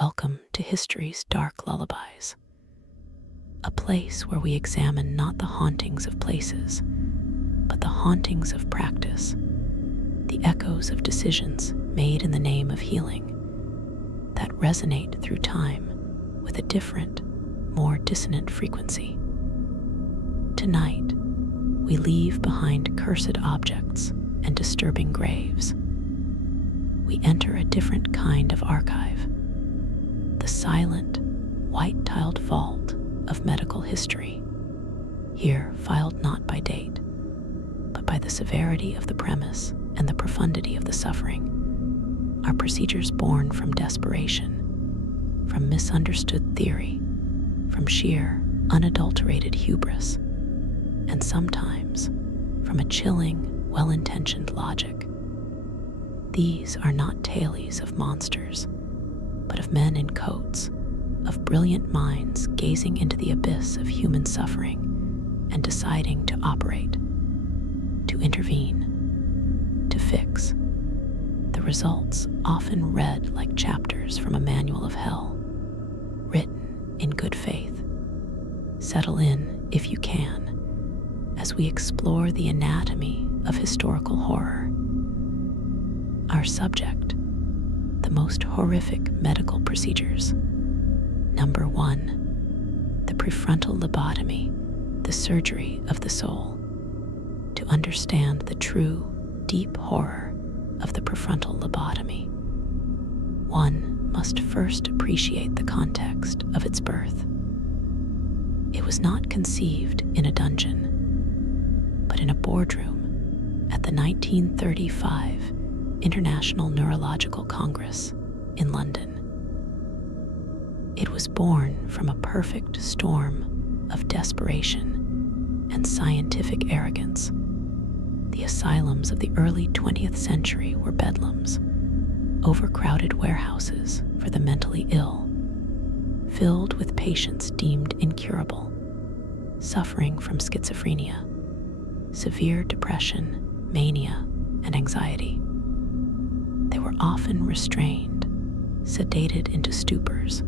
Welcome to history's dark lullabies, a place where we examine not the hauntings of places, but the hauntings of practice, the echoes of decisions made in the name of healing that resonate through time with a different, more dissonant frequency. Tonight, we leave behind cursed objects and disturbing graves. We enter a different kind of archive, the silent, white-tiled vault of medical history, here filed not by date, but by the severity of the premise and the profundity of the suffering. Are procedures born from desperation, from misunderstood theory, from sheer, unadulterated hubris, and sometimes from a chilling, well-intentioned logic. These are not tales of monsters, but of men in coats, of brilliant minds gazing into the abyss of human suffering and deciding to operate, to intervene, to fix. The results often read like chapters from a manual of hell, written in good faith. Settle in, if you can, as we explore the anatomy of historical horror. Our subject, the most horrific medical procedures. Number 1, the prefrontal lobotomy, the surgery of the soul. To understand the true, deep horror of the prefrontal lobotomy, one must first appreciate the context of its birth. It was not conceived in a dungeon, but in a boardroom at the 1935 International Neurological Congress in London. It was born from a perfect storm of desperation and scientific arrogance. The asylums of the early 20th century were bedlams, overcrowded warehouses for the mentally ill, filled with patients deemed incurable, suffering from schizophrenia, severe depression, mania, and anxiety. They were often restrained, sedated into stupors,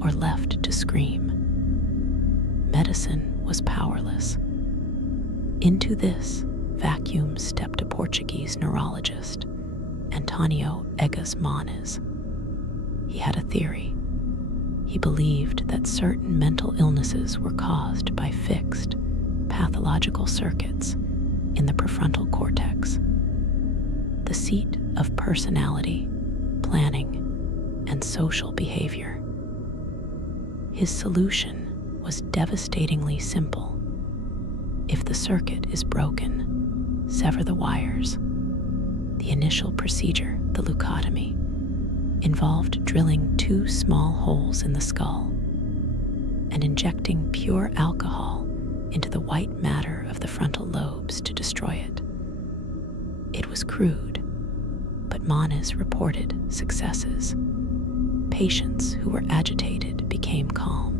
or left to scream. Medicine was powerless. Into this vacuum stepped a Portuguese neurologist, Antonio Egas Manes. He had a theory. He believed that certain mental illnesses were caused by fixed, pathological circuits in the prefrontal cortex, the seat of personality, planning, and social behavior. His solution was devastatingly simple. If the circuit is broken, sever the wires. The initial procedure, the leucotomy, involved drilling 2 small holes in the skull and injecting pure alcohol into the white matter of the frontal lobes to destroy it. It was crude, but Manes reported successes. Patients who were agitated became calm.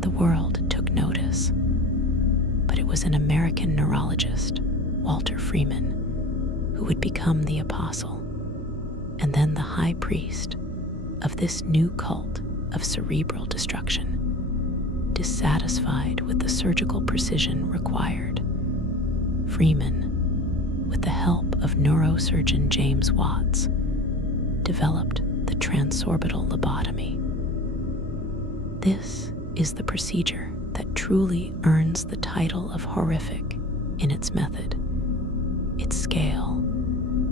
The world took notice, but it was an American neurologist, Walter Freeman, who would become the apostle and then the high priest of this new cult of cerebral destruction. Dissatisfied with the surgical precision required, Freeman, with the help of neurosurgeon James Watts, developed the transorbital lobotomy. This is the procedure that truly earns the title of horrific in its method, its scale,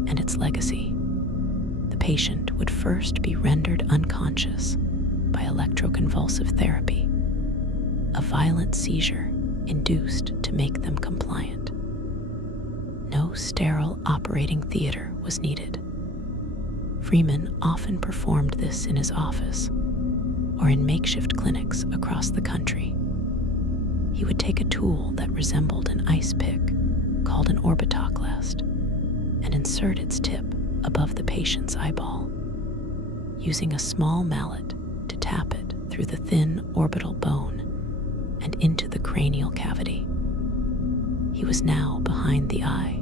and its legacy. The patient would first be rendered unconscious by electroconvulsive therapy, a violent seizure induced to make them compliant. No sterile operating theater was needed. Freeman often performed this in his office or in makeshift clinics across the country. He would take a tool that resembled an ice pick called an orbitoclast and insert its tip above the patient's eyeball, using a small mallet to tap it through the thin orbital bone and into the cranial cavity. He was now behind the eye,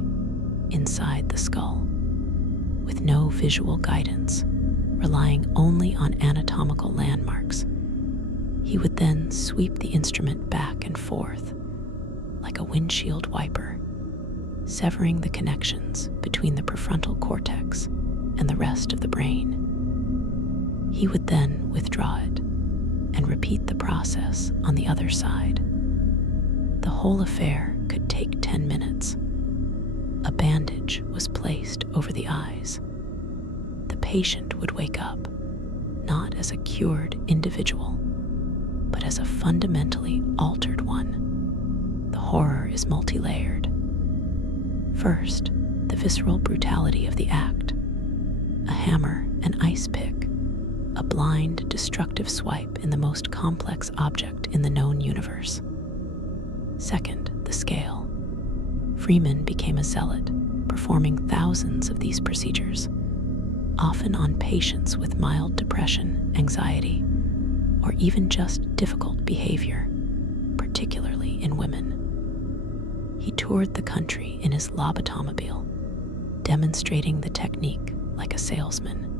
inside the skull. With no visual guidance, relying only on anatomical landmarks. He would then sweep the instrument back and forth like a windshield wiper, severing the connections between the prefrontal cortex and the rest of the brain. He would then withdraw it and repeat the process on the other side. The whole affair could take 10 minutes. A bandage was placed over the eyes. The patient would wake up, not as a cured individual, but as a fundamentally altered one. The horror is multi-layered. First, the visceral brutality of the act. A hammer, an ice pick, a blind, destructive swipe in the most complex object in the known universe. Second, the scale. Freeman became a zealot, performing thousands of these procedures, often on patients with mild depression, anxiety, or even just difficult behavior, particularly in women. He toured the country in his lobotomobile, demonstrating the technique like a salesman.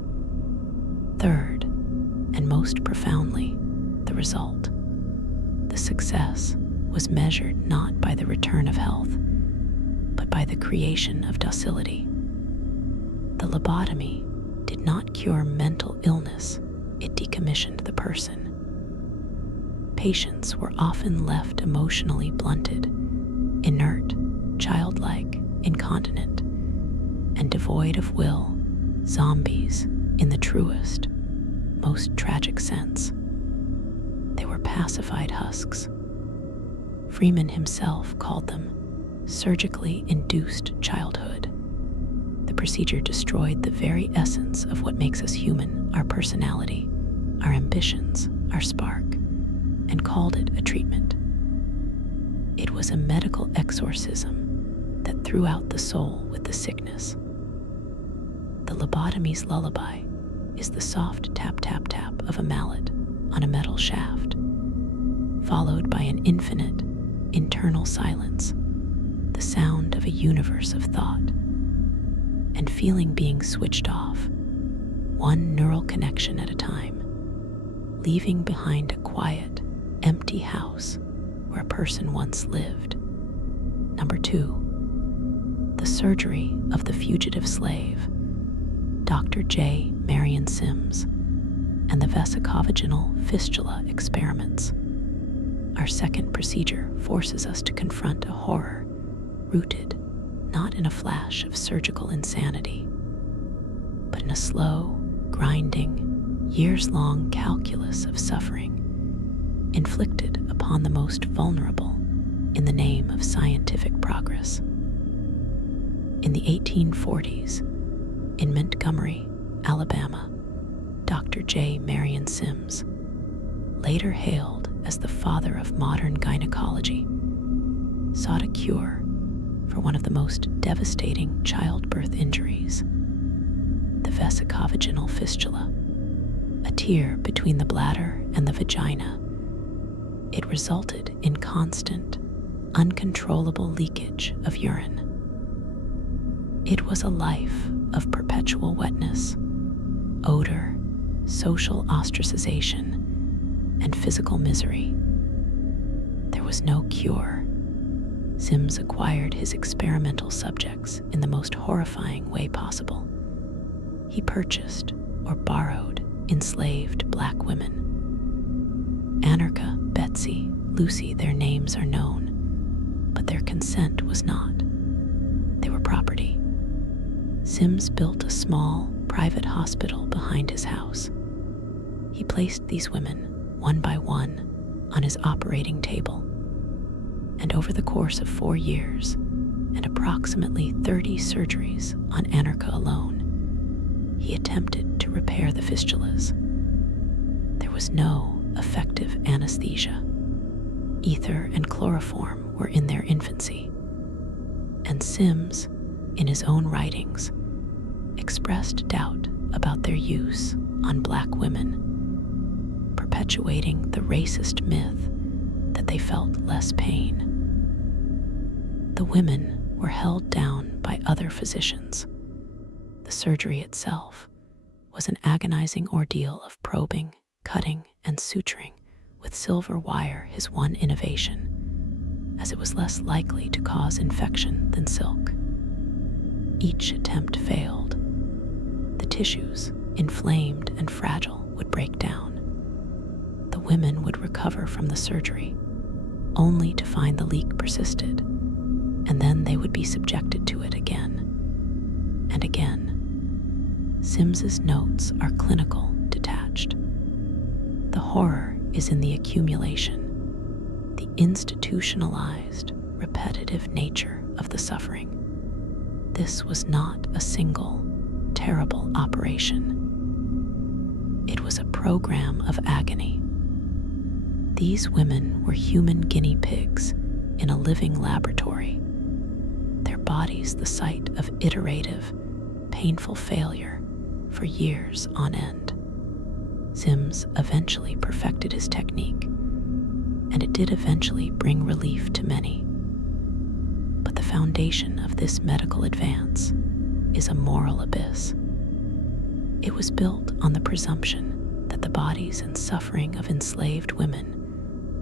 Third, and most profoundly, the result. The success was measured not by the return of health, but by the creation of docility. The lobotomy did not cure mental illness, it decommissioned the person. Patients were often left emotionally blunted, inert, childlike, incontinent, and devoid of will, zombies in the truest, most tragic sense. They were pacified husks. Freeman himself called them surgically induced childhood. The procedure destroyed the very essence of what makes us human, our personality, our ambitions, our spark, and called it a treatment. It was a medical exorcism that threw out the soul with the sickness. The lobotomy's lullaby is the soft tap-tap-tap of a mallet on a metal shaft, followed by an infinite, internal silence, the sound of a universe of thought, and feeling being switched off, one neural connection at a time, leaving behind a quiet, empty house where a person once lived. Number 2, the surgery of the fugitive slave, Dr. J. Marion Sims, and the vesicovaginal fistula experiments. Our second procedure forces us to confront a horror rooted not in a flash of surgical insanity, but in a slow, grinding, years-long calculus of suffering inflicted upon the most vulnerable in the name of scientific progress. In the 1840s, in Montgomery, Alabama, Dr. J. Marion Sims, later hailed as the father of modern gynecology, sought a cure for one of the most devastating childbirth injuries, the vesicovaginal fistula, a tear between the bladder and the vagina. It resulted in constant, uncontrollable leakage of urine. It was a life of perpetual wetness, odor, social ostracization, and physical misery. There was no cure. Sims acquired his experimental subjects in the most horrifying way possible. He purchased or borrowed enslaved black women. Anarcha, Betsy, Lucy, their names are known, but their consent was not. They were property. Sims built a small, private hospital behind his house. He placed these women, one by one, on his operating table. And over the course of 4 years and approximately 30 surgeries on Anarcha alone, he attempted to repair the fistulas. There was no effective anesthesia. Ether and chloroform were in their infancy. And Sims, in his own writings, expressed doubt about their use on black women, perpetuating the racist myth that they felt less pain. The women were held down by other physicians. The surgery itself was an agonizing ordeal of probing, cutting, and suturing, with silver wire his one innovation, as it was less likely to cause infection than silk. Each attempt failed. The tissues, inflamed and fragile, would break down. The women would recover from the surgery, only to find the leak persisted, and then they would be subjected to it again and again. Sims's notes are clinical, detached. The horror is in the accumulation, the institutionalized, repetitive nature of the suffering. This was not a single, terrible operation. It was a program of agony. These women were human guinea pigs in a living laboratory, their bodies the site of iterative, painful failure for years on end. Sims eventually perfected his technique, and it did eventually bring relief to many. But the foundation of this medical advance is a moral abyss. It was built on the presumption that the bodies and suffering of enslaved women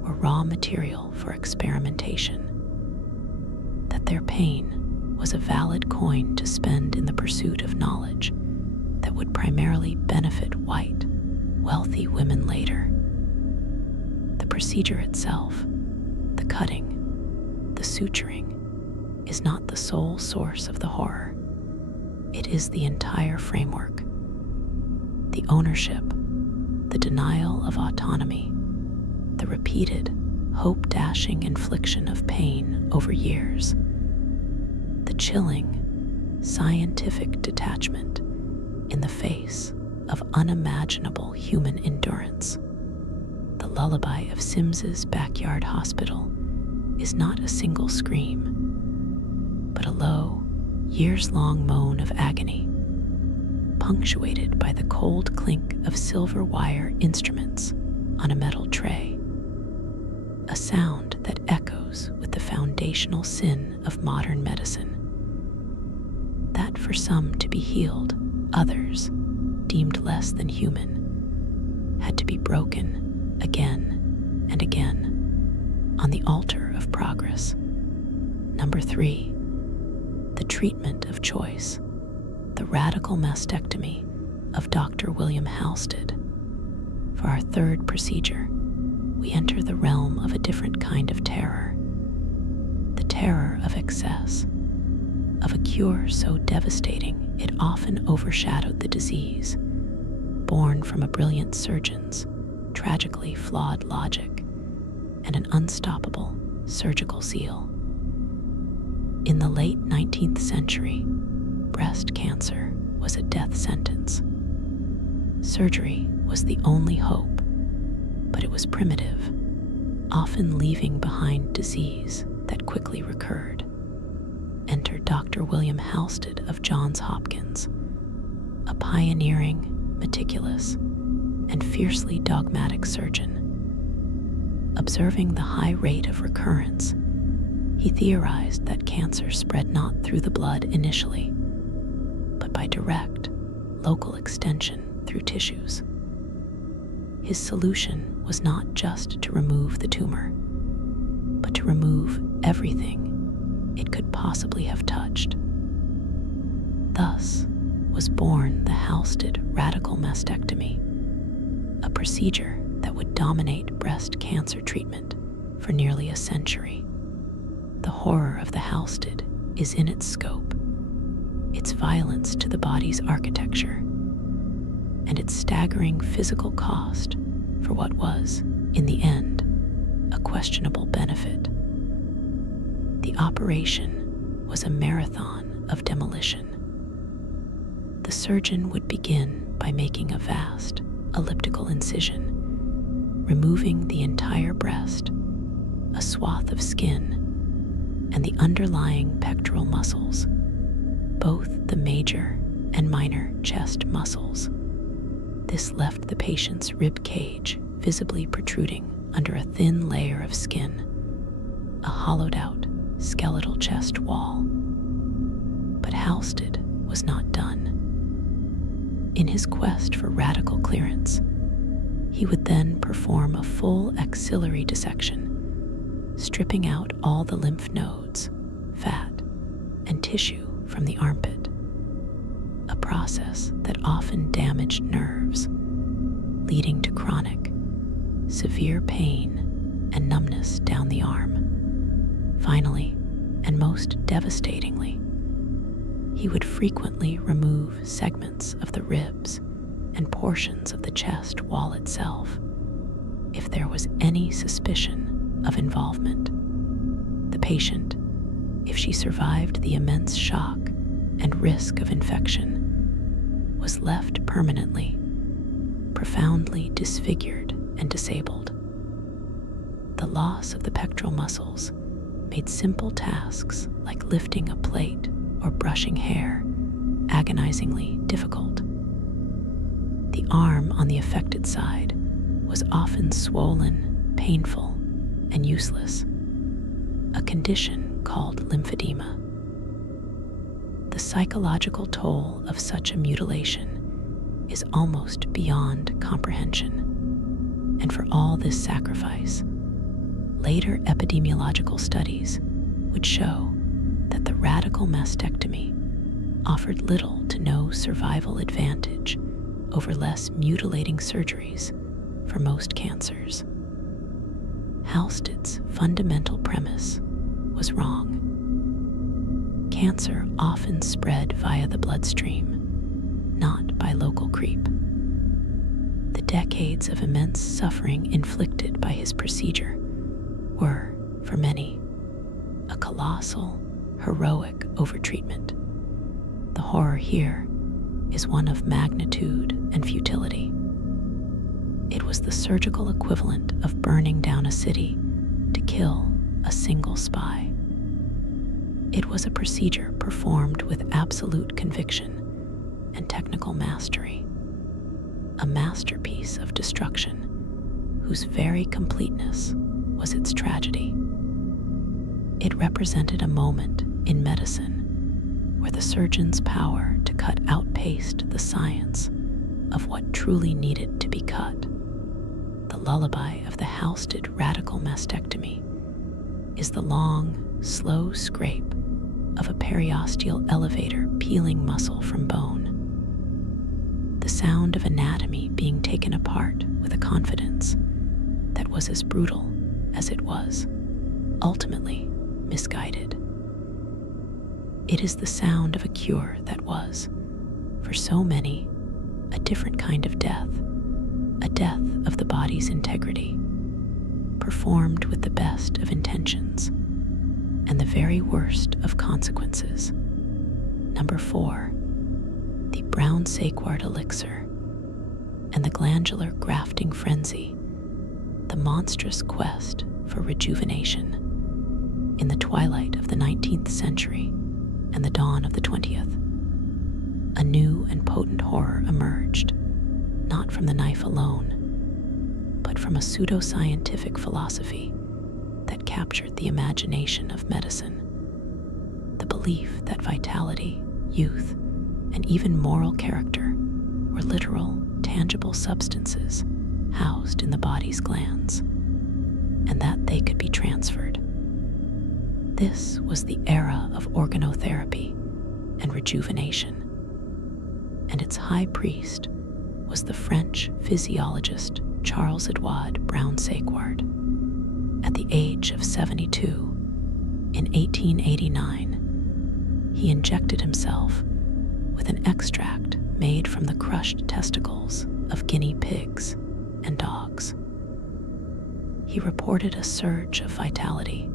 were raw material for experimentation, that their pain was a valid coin to spend in the pursuit of knowledge that would primarily benefit white, wealthy women later. The procedure itself, the cutting, the suturing, is not the sole source of the horror. It is the entire framework. The ownership, the denial of autonomy, the repeated, hope-dashing infliction of pain over years, the chilling, scientific detachment in the face of unimaginable human endurance. The lullaby of Sims's backyard hospital is not a single scream, but a low, years-long moan of agony, punctuated by the cold clink of silver wire instruments on a metal tray, a sound that echoes with the foundational sin of modern medicine, that for some to be healed, others, deemed less than human, had to be broken again and again on the altar of progress. Number 3, the treatment of choice, the radical mastectomy of Dr. William Halsted. For our third procedure, we enter the realm of a different kind of terror, the terror of excess, of a cure so devastating it often overshadowed the disease, born from a brilliant surgeon's tragically flawed logic and an unstoppable surgical zeal. In the late 19th century, breast cancer was a death sentence. Surgery was the only hope, but it was primitive, often leaving behind disease that quickly recurred. Enter Dr. William Halsted of Johns Hopkins, a pioneering, meticulous, and fiercely dogmatic surgeon. Observing the high rate of recurrence, he theorized that cancer spread not through the blood initially, but by direct, local extension through tissues. His solution was not just to remove the tumor, but to remove everything it could possibly have touched. Thus was born the Halsted radical mastectomy, a procedure that would dominate breast cancer treatment for nearly a century. The horror of the Halsted is in its scope, its violence to the body's architecture, and its staggering physical cost for what was, in the end, a questionable benefit. The operation was a marathon of demolition. The surgeon would begin by making a vast, elliptical incision, removing the entire breast, a swath of skin, and the underlying pectoral muscles, both the major and minor chest muscles. This left the patient's rib cage visibly protruding under a thin layer of skin, a hollowed-out skeletal chest wall. But Halsted was not done. In his quest for radical clearance, he would then perform a full axillary dissection, stripping out all the lymph nodes, fat, and tissue from the armpit, a process that often damaged nerves, leading to chronic, severe pain and numbness down the arm. Finally, and most devastatingly, he would frequently remove segments of the ribs and portions of the chest wall itself if there was any suspicion of involvement. The patient, if she survived the immense shock and risk of infection, was left permanently, profoundly disfigured and disabled. The loss of the pectoral muscles made simple tasks like lifting a plate or brushing hair agonizingly difficult. The arm on the affected side was often swollen, painful, and useless, a condition called lymphedema. The psychological toll of such a mutilation is almost beyond comprehension, and for all this sacrifice, later epidemiological studies would show that the radical mastectomy offered little to no survival advantage over less mutilating surgeries for most cancers. Halsted's fundamental premise was wrong. Cancer often spread via the bloodstream, not by local creep. The decades of immense suffering inflicted by his procedure were, for many, a colossal, heroic overtreatment. The horror here is one of magnitude and futility. It was the surgical equivalent of burning down a city to kill a single spy. It was a procedure performed with absolute conviction and technical mastery, a masterpiece of destruction whose very completeness was its tragedy. It represented a moment in medicine where the surgeon's power to cut outpaced the science of what truly needed to be cut. The lullaby of the Halsted radical mastectomy is the long, slow scrape of a periosteal elevator peeling muscle from bone. The sound of anatomy being taken apart with a confidence that was as brutal as it was ultimately misguided. It is the sound of a cure that was, for so many, a different kind of death, a death of the body's integrity, performed with the best of intentions and the very worst of consequences. Number 4, the brown sackward elixir and the glandular grafting frenzy, the monstrous quest for rejuvenation. In the twilight of the 19th century and the dawn of the 20th, a new and potent horror emerged, not from the knife alone, but from a pseudoscientific philosophy that captured the imagination of medicine. The belief that vitality, youth, and even moral character were literal, tangible substances housed in the body's glands, and that they could be transferred. This was the era of organotherapy and rejuvenation, and its high priest was the French physiologist Charles Edouard Brown-Séquard. At the age of 72, in 1889, he injected himself with an extract made from the crushed testicles of guinea pigs and dogs. He reported a surge of vitality,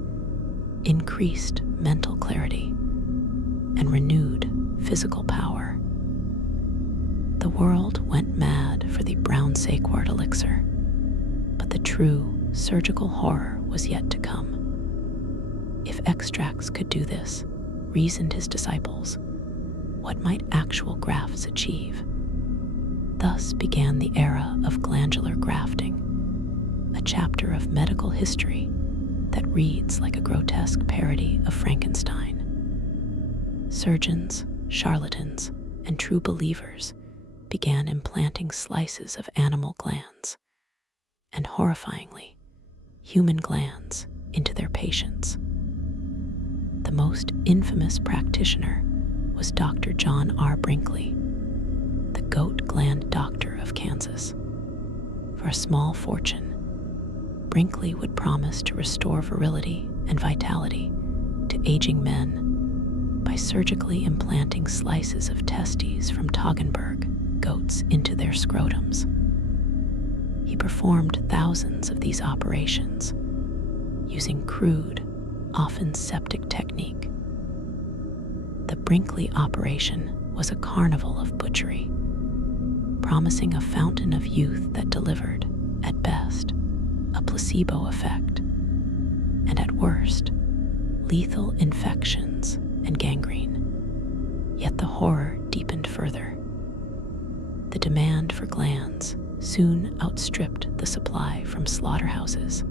increased mental clarity, and renewed physical power. The world went mad for the Brown-Séquard elixir, but the true surgical horror was yet to come. If extracts could do this, reasoned his disciples, what might actual grafts achieve? Thus began the era of glandular grafting, a chapter of medical history that reads like a grotesque parody of Frankenstein. Surgeons, charlatans, and true believers began implanting slices of animal glands, and horrifyingly, human glands into their patients. The most infamous practitioner was Dr. John R. Brinkley, the goat gland doctor of Kansas. For a small fortune, Brinkley would promise to restore virility and vitality to aging men by surgically implanting slices of testes from Toggenburg goats into their scrotums. He performed thousands of these operations using crude, often septic technique. The Brinkley operation was a carnival of butchery, promising a fountain of youth that delivered, at best, a placebo effect, and at worst, lethal infections and gangrene. Yet the horror deepened further. The demand for glands soon outstripped the supply from slaughterhouses.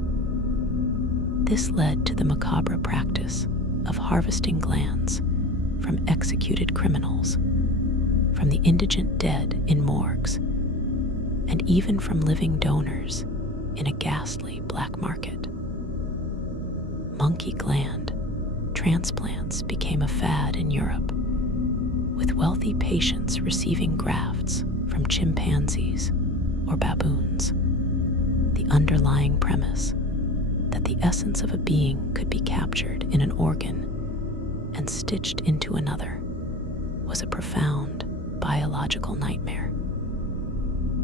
This led to the macabre practice of harvesting glands from executed criminals, from the indigent dead in morgues, and even from living donors in a ghastly black market. Monkey gland transplants became a fad in Europe, with wealthy patients receiving grafts from chimpanzees or baboons. The underlying premise that the essence of a being could be captured in an organ and stitched into another was a profound biological nightmare.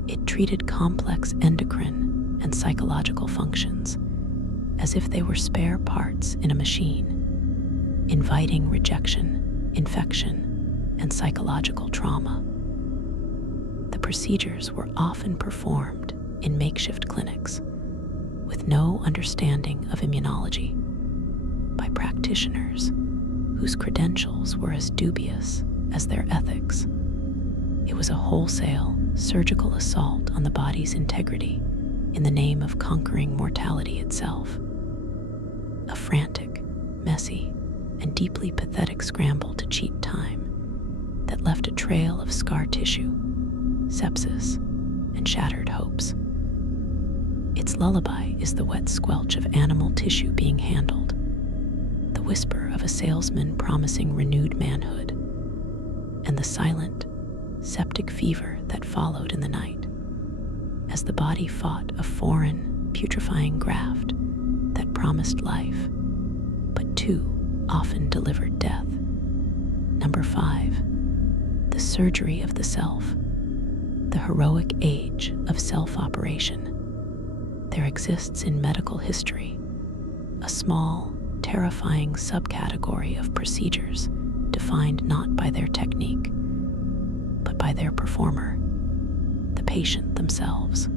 It treated complex endocrine and psychological functions as if they were spare parts in a machine, inviting rejection, infection, and psychological trauma. The procedures were often performed in makeshift clinics with no understanding of immunology by practitioners whose credentials were as dubious as their ethics. It was a wholesale, surgical assault on the body's integrity in the name of conquering mortality itself. A frantic, messy, and deeply pathetic scramble to cheat time that left a trail of scar tissue, sepsis, and shattered hopes. Its lullaby is the wet squelch of animal tissue being handled, the whisper of a salesman promising renewed manhood, and the silent, septic fever that followed in the night, as the body fought a foreign, putrefying graft that promised life, but too often delivered death. Number 5, the surgery of the self, the heroic age of self-operation. There exists in medical history a small, terrifying subcategory of procedures defined not by their technique, but by their performer, the patient themselves.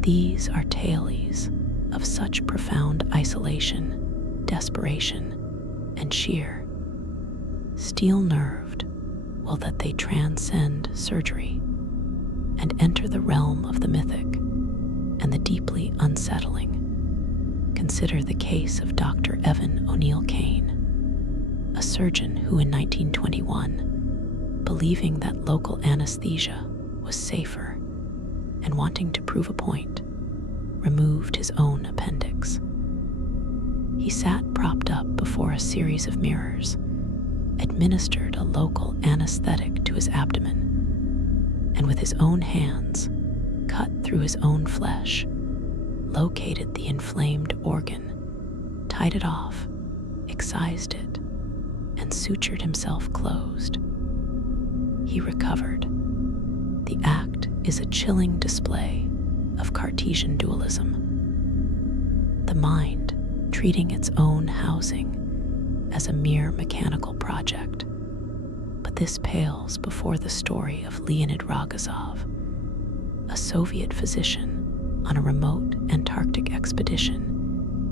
These are tales of such profound isolation, desperation, and sheer steel-nerved will that they transcend surgery and enter the realm of the mythic and the deeply unsettling. Consider the case of Dr. Evan O'Neill Kane, a surgeon who in 1921, believing that local anesthesia was safer and wanting to prove a point, removed his own appendix. He sat propped up before a series of mirrors, administered a local anesthetic to his abdomen, and with his own hands, cut through his own flesh, located the inflamed organ, tied it off, excised it, and sutured himself closed. He recovered. The act is a chilling display of Cartesian dualism. The mind treating its own housing as a mere mechanical project. But this pales before the story of Leonid Rogozov, a Soviet physician on a remote Antarctic expedition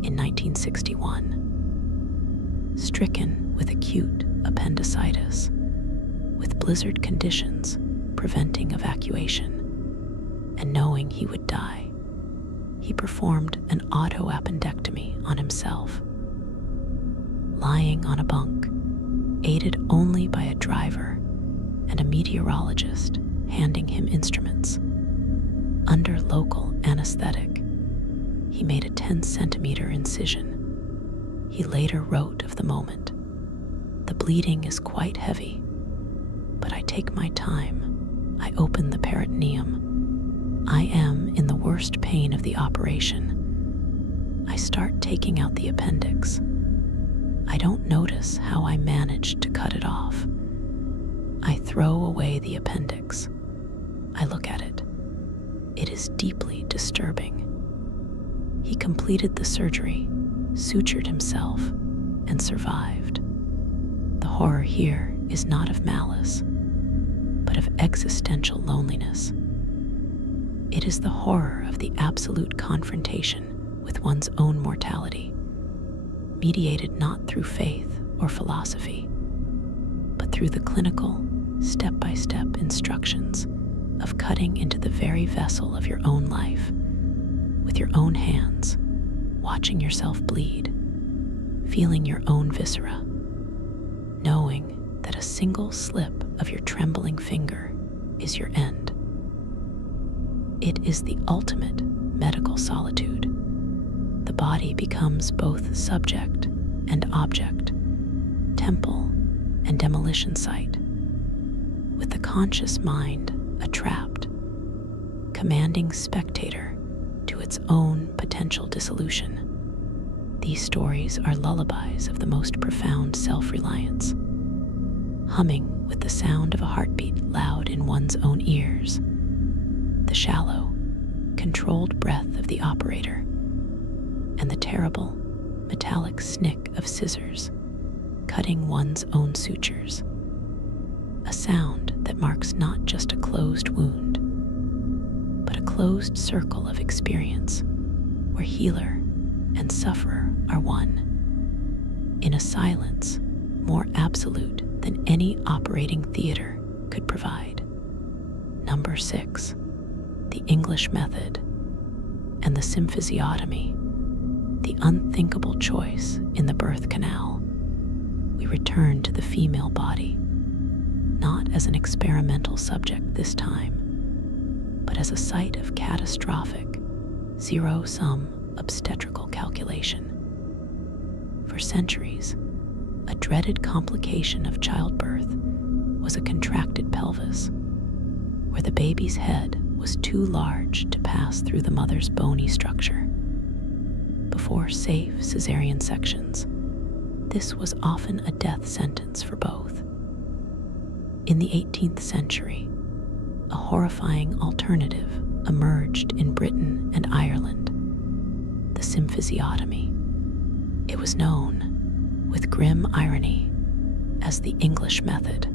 in 1961. Stricken with acute appendicitis, with blizzard conditions preventing evacuation, and knowing he would die, he performed an auto-appendectomy on himself. Lying on a bunk, aided only by a driver and a meteorologist, handing him instruments. Under local anesthetic, he made a 10-centimeter incision. He later wrote of the moment, "The bleeding is quite heavy, but I take my time. I open the peritoneum. I am in the worst pain of the operation. I start taking out the appendix. I don't notice how I managed to cut it off. I throw away the appendix. I look at it. It is deeply disturbing." He completed the surgery, sutured himself, and survived. The horror here is not of malice, but of existential loneliness. It is the horror of the absolute confrontation with one's own mortality, mediated not through faith or philosophy, but through the clinical, step-by-step instructions of cutting into the very vessel of your own life, with your own hands, watching yourself bleed, feeling your own viscera, knowing that a single slip of your trembling finger is your end. It is the ultimate medical solitude. The body becomes both subject and object, temple and demolition site, with the conscious mind a trapped, commanding spectator to its own potential dissolution. These stories are lullabies of the most profound self-reliance, humming with the sound of a heartbeat loud in one's own ears, the shallow, controlled breath of the operator, and the terrible, metallic snick of scissors cutting one's own sutures. A sound that marks not just a closed wound, but a closed circle of experience where healer and sufferer are one, in a silence more absolute than any operating theater could provide. Number 6, the English method and the symphysiotomy, the unthinkable choice in the birth canal. We return to the female body, not as an experimental subject this time, but as a site of catastrophic, zero-sum obstetrical calculation. For centuries, a dreaded complication of childbirth was a contracted pelvis, where the baby's head was too large to pass through the mother's bony structure. Before safe cesarean sections, this was often a death sentence for both. In the 18th century, a horrifying alternative emerged in Britain and Ireland, the symphysiotomy. It was known, with grim irony, as the English method.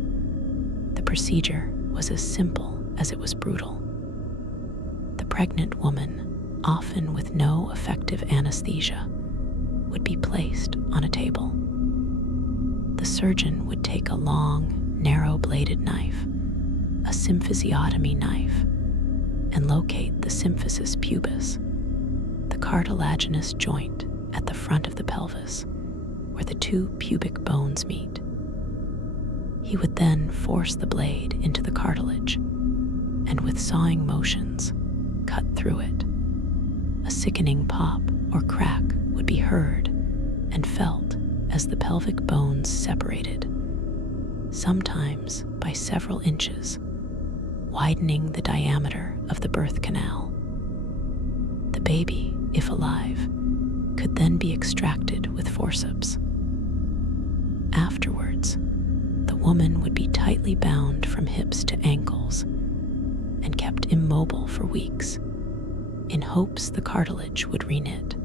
The procedure was as simple as it was brutal. The pregnant woman, often with no effective anesthesia, would be placed on a table. The surgeon would take a long, narrow-bladed knife, a symphysiotomy knife, and locate the symphysis pubis, the cartilaginous joint at the front of the pelvis, where the two pubic bones meet. He would then force the blade into the cartilage, and with sawing motions, cut through it. A sickening pop or crack would be heard and felt as the pelvic bones separated, sometimes by several inches, widening the diameter of the birth canal. The baby, if alive, could then be extracted with forceps. Afterwards, the woman would be tightly bound from hips to ankles and kept immobile for weeks, in hopes the cartilage would reknit.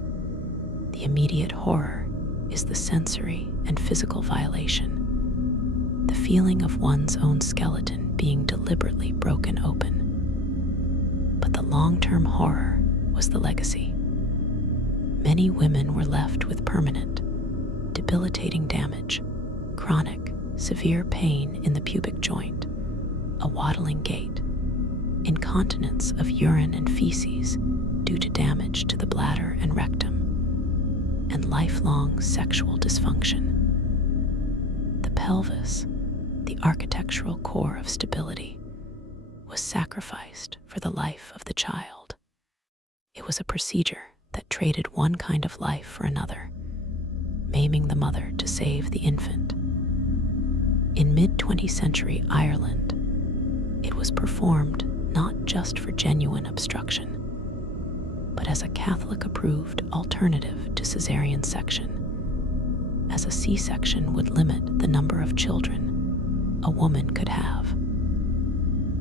The immediate horror is the sensory and physical violation, the feeling of one's own skeleton being deliberately broken open. But the long-term horror was the legacy. Many women were left with permanent, debilitating damage, chronic, severe pain in the pubic joint, a waddling gait, incontinence of urine and feces due to damage to the bladder and rectum, and lifelong sexual dysfunction. The pelvis, the architectural core of stability, was sacrificed for the life of the child. It was a procedure that traded one kind of life for another, maiming the mother to save the infant. In mid-20th century Ireland, it was performed not just for genuine obstruction, but as a Catholic-approved alternative to caesarean section, as a C-section would limit the number of children a woman could have.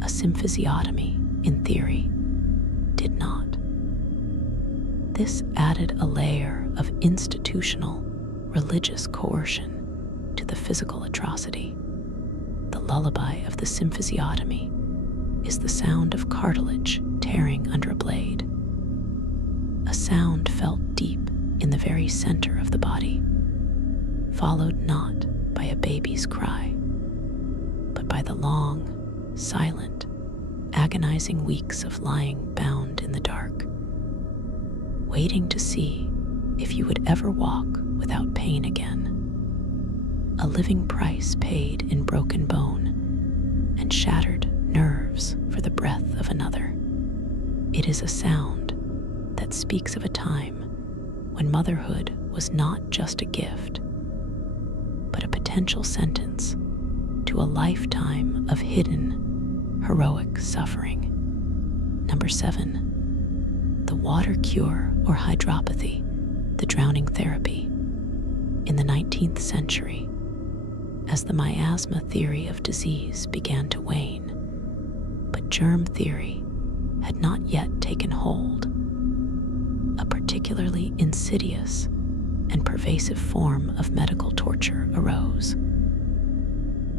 A symphysiotomy, in theory, did not. This added a layer of institutional, religious coercion to the physical atrocity. The lullaby of the symphysiotomy is the sound of cartilage tearing under a blade, a sound felt deep in the very center of the body, followed not by a baby's cry, but by the long, silent, agonizing weeks of lying bound in the dark, waiting to see if you would ever walk without pain again. A living price paid in broken bone and shattered nerves for the breath of another. It is a sound that speaks of a time when motherhood was not just a gift, but a potential sentence to a lifetime of hidden, heroic suffering. Number 7, the water cure or hydropathy, the drowning therapy. In the 19th century, as the miasma theory of disease began to wane, but germ theory had not yet taken hold, a particularly insidious and pervasive form of medical torture arose,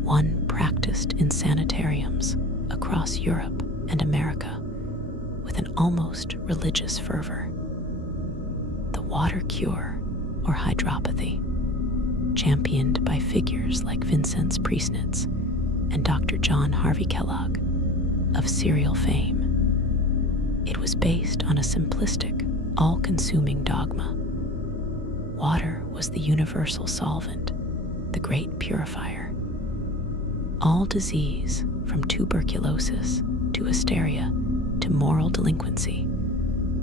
one practiced in sanitariums across Europe and America with an almost religious fervor. The water cure or hydropathy, championed by figures like Vincenz Priesnitz and Dr. John Harvey Kellogg of serial fame. It was based on a simplistic, all-consuming dogma. Water was the universal solvent, the great purifier. All disease, from tuberculosis to hysteria to moral delinquency,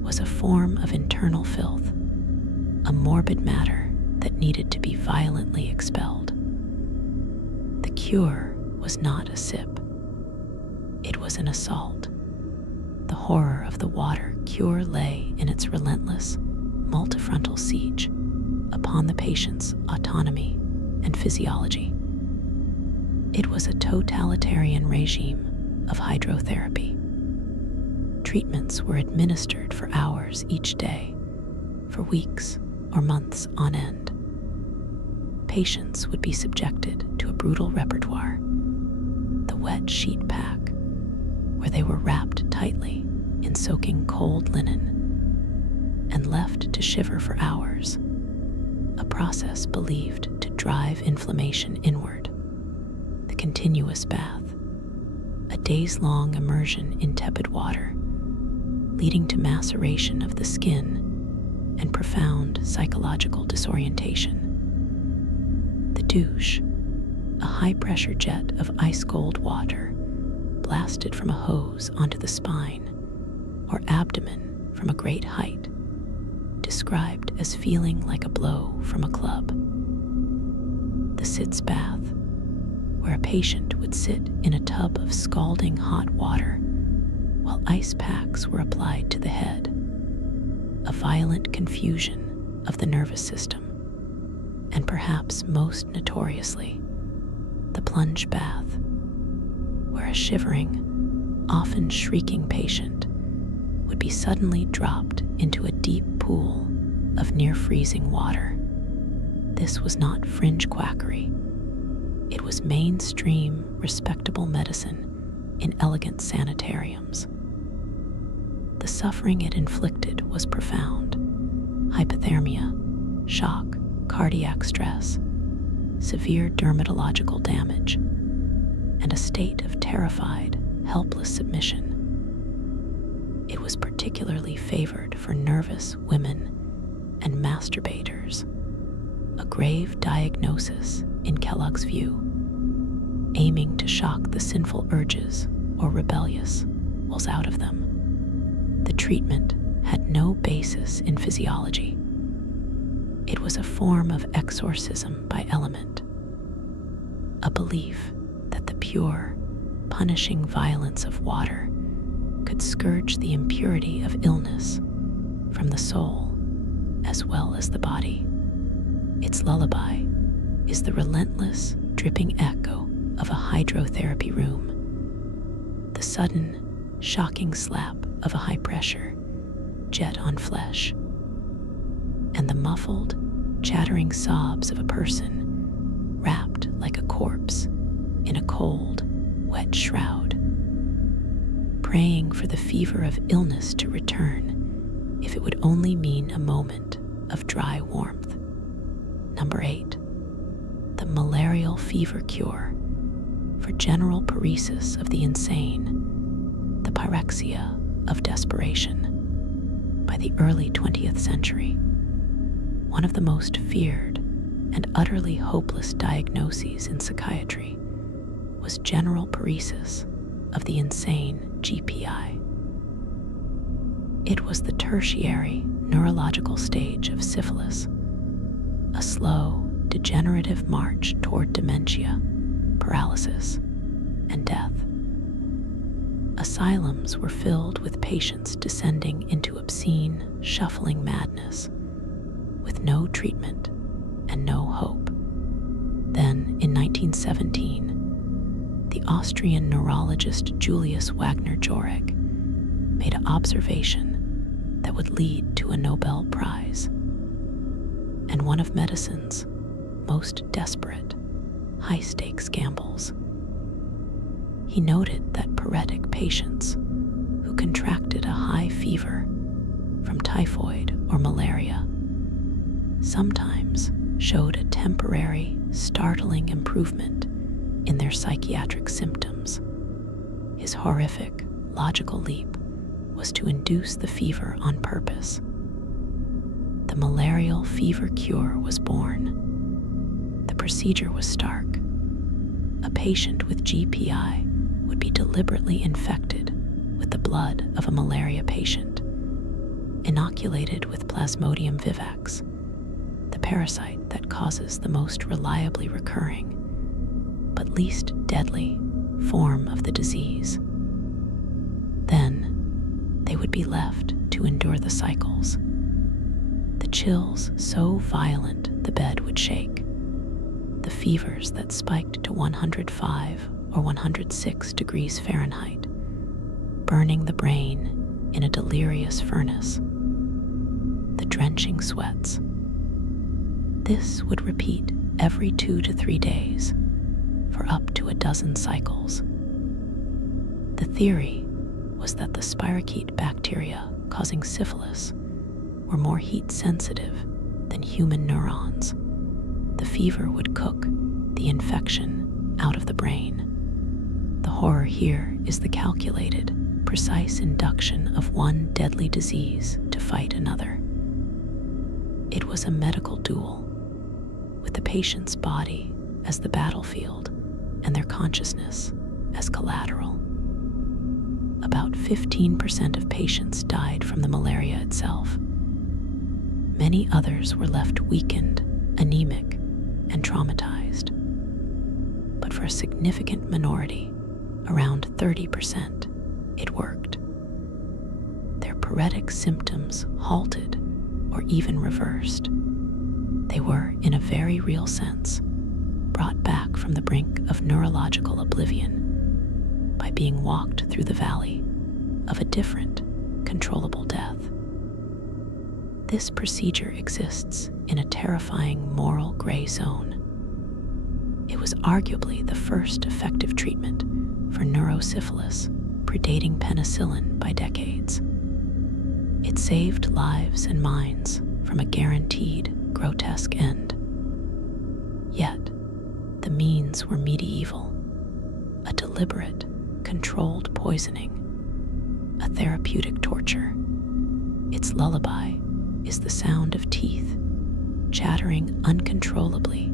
was a form of internal filth, a morbid matter that needed to be violently expelled. The cure was not a sip. It was an assault. The horror of the water cure lay in its relentless, multifrontal siege upon the patient's autonomy and physiology. It was a totalitarian regime of hydrotherapy. Treatments were administered for hours each day, for weeks or months on end. Patients would be subjected to a brutal repertoire, the wet sheet pack, where they were wrapped tightly in soaking cold linen and left to shiver for hours, a process believed to drive inflammation inward. The continuous bath, a days-long immersion in tepid water, leading to maceration of the skin and profound psychological disorientation. The douche, a high-pressure jet of ice-cold water blasted from a hose onto the spine or abdomen from a great height, described as feeling like a blow from a club. The sitz bath, where a patient would sit in a tub of scalding hot water while ice packs were applied to the head, a violent confusion of the nervous system, and perhaps most notoriously, the plunge bath, where a shivering, often shrieking patient would be suddenly dropped into a deep pool of near-freezing water. This was not fringe quackery. It was mainstream, respectable medicine in elegant sanitariums. The suffering it inflicted was profound. Hypothermia, shock, cardiac stress, severe dermatological damage, and a state of terrified, helpless submission. It was particularly favored for nervous women and masturbators, a grave diagnosis in Kellogg's view, aiming to shock the sinful urges or rebellious. equals out of them. The treatment had no basis in physiology. It was a form of exorcism by element, a belief that the pure, punishing violence of water could scourge the impurity of illness from the soul as well as the body. Its lullaby is the relentless, dripping echo of a hydrotherapy room, the sudden, shocking slap of a high-pressure jet on flesh, and the muffled, chattering sobs of a person wrapped like a corpse in a cold, wet shroud, praying for the fever of illness to return if it would only mean a moment of dry warmth. Number 8. The malarial fever cure for general paresis of the insane, the pyrexia of desperation. By the early 20th century, one of the most feared and utterly hopeless diagnoses in psychiatry was general paresis of the insane GPI. It was the tertiary neurological stage of syphilis, a slow, degenerative march toward dementia, paralysis, and death. Asylums were filled with patients descending into obscene, shuffling madness, with no treatment and no hope. Then, in 1917, the Austrian neurologist Julius Wagner-Jauregg made an observation that would lead to a Nobel Prize. And one of medicine's most desperate, high-stakes gambles. He noted that paretic patients who contracted a high fever from typhoid or malaria sometimes showed a temporary, startling improvement in their psychiatric symptoms. His horrific, logical leap was to induce the fever on purpose. The malarial fever cure was born. The procedure was stark. A patient with GPI would be deliberately infected with the blood of a malaria patient, inoculated with Plasmodium vivax, the parasite that causes the most reliably recurring, but least deadly, form of the disease. Then, they would be left to endure the cycles. The chills so violent the bed would shake, the fevers that spiked to 105 or 106 degrees Fahrenheit, burning the brain in a delirious furnace, the drenching sweats. This would repeat every 2 to 3 days for up to a dozen cycles. The theory was that the spirochete bacteria causing syphilis were more heat-sensitive than human neurons. The fever would cook the infection out of the brain. The horror here is the calculated, precise induction of one deadly disease to fight another. It was a medical duel, with the patient's body as the battlefield and their consciousness as collateral. About 15% of patients died from the malaria itself. Many others were left weakened, anemic, and traumatized. But for a significant minority, around 30%, it worked. Their paretic symptoms halted or even reversed. They were, in a very real sense, brought back from the brink of neurological oblivion by being walked through the valley of a different, controllable death. This procedure exists in a terrifying moral gray zone. It was arguably the first effective treatment for neurosyphilis, predating penicillin by decades. It saved lives and minds from a guaranteed, grotesque end. Yet, the means were medieval, a deliberate, controlled poisoning, a therapeutic torture. Its lullaby is the sound of teeth chattering uncontrollably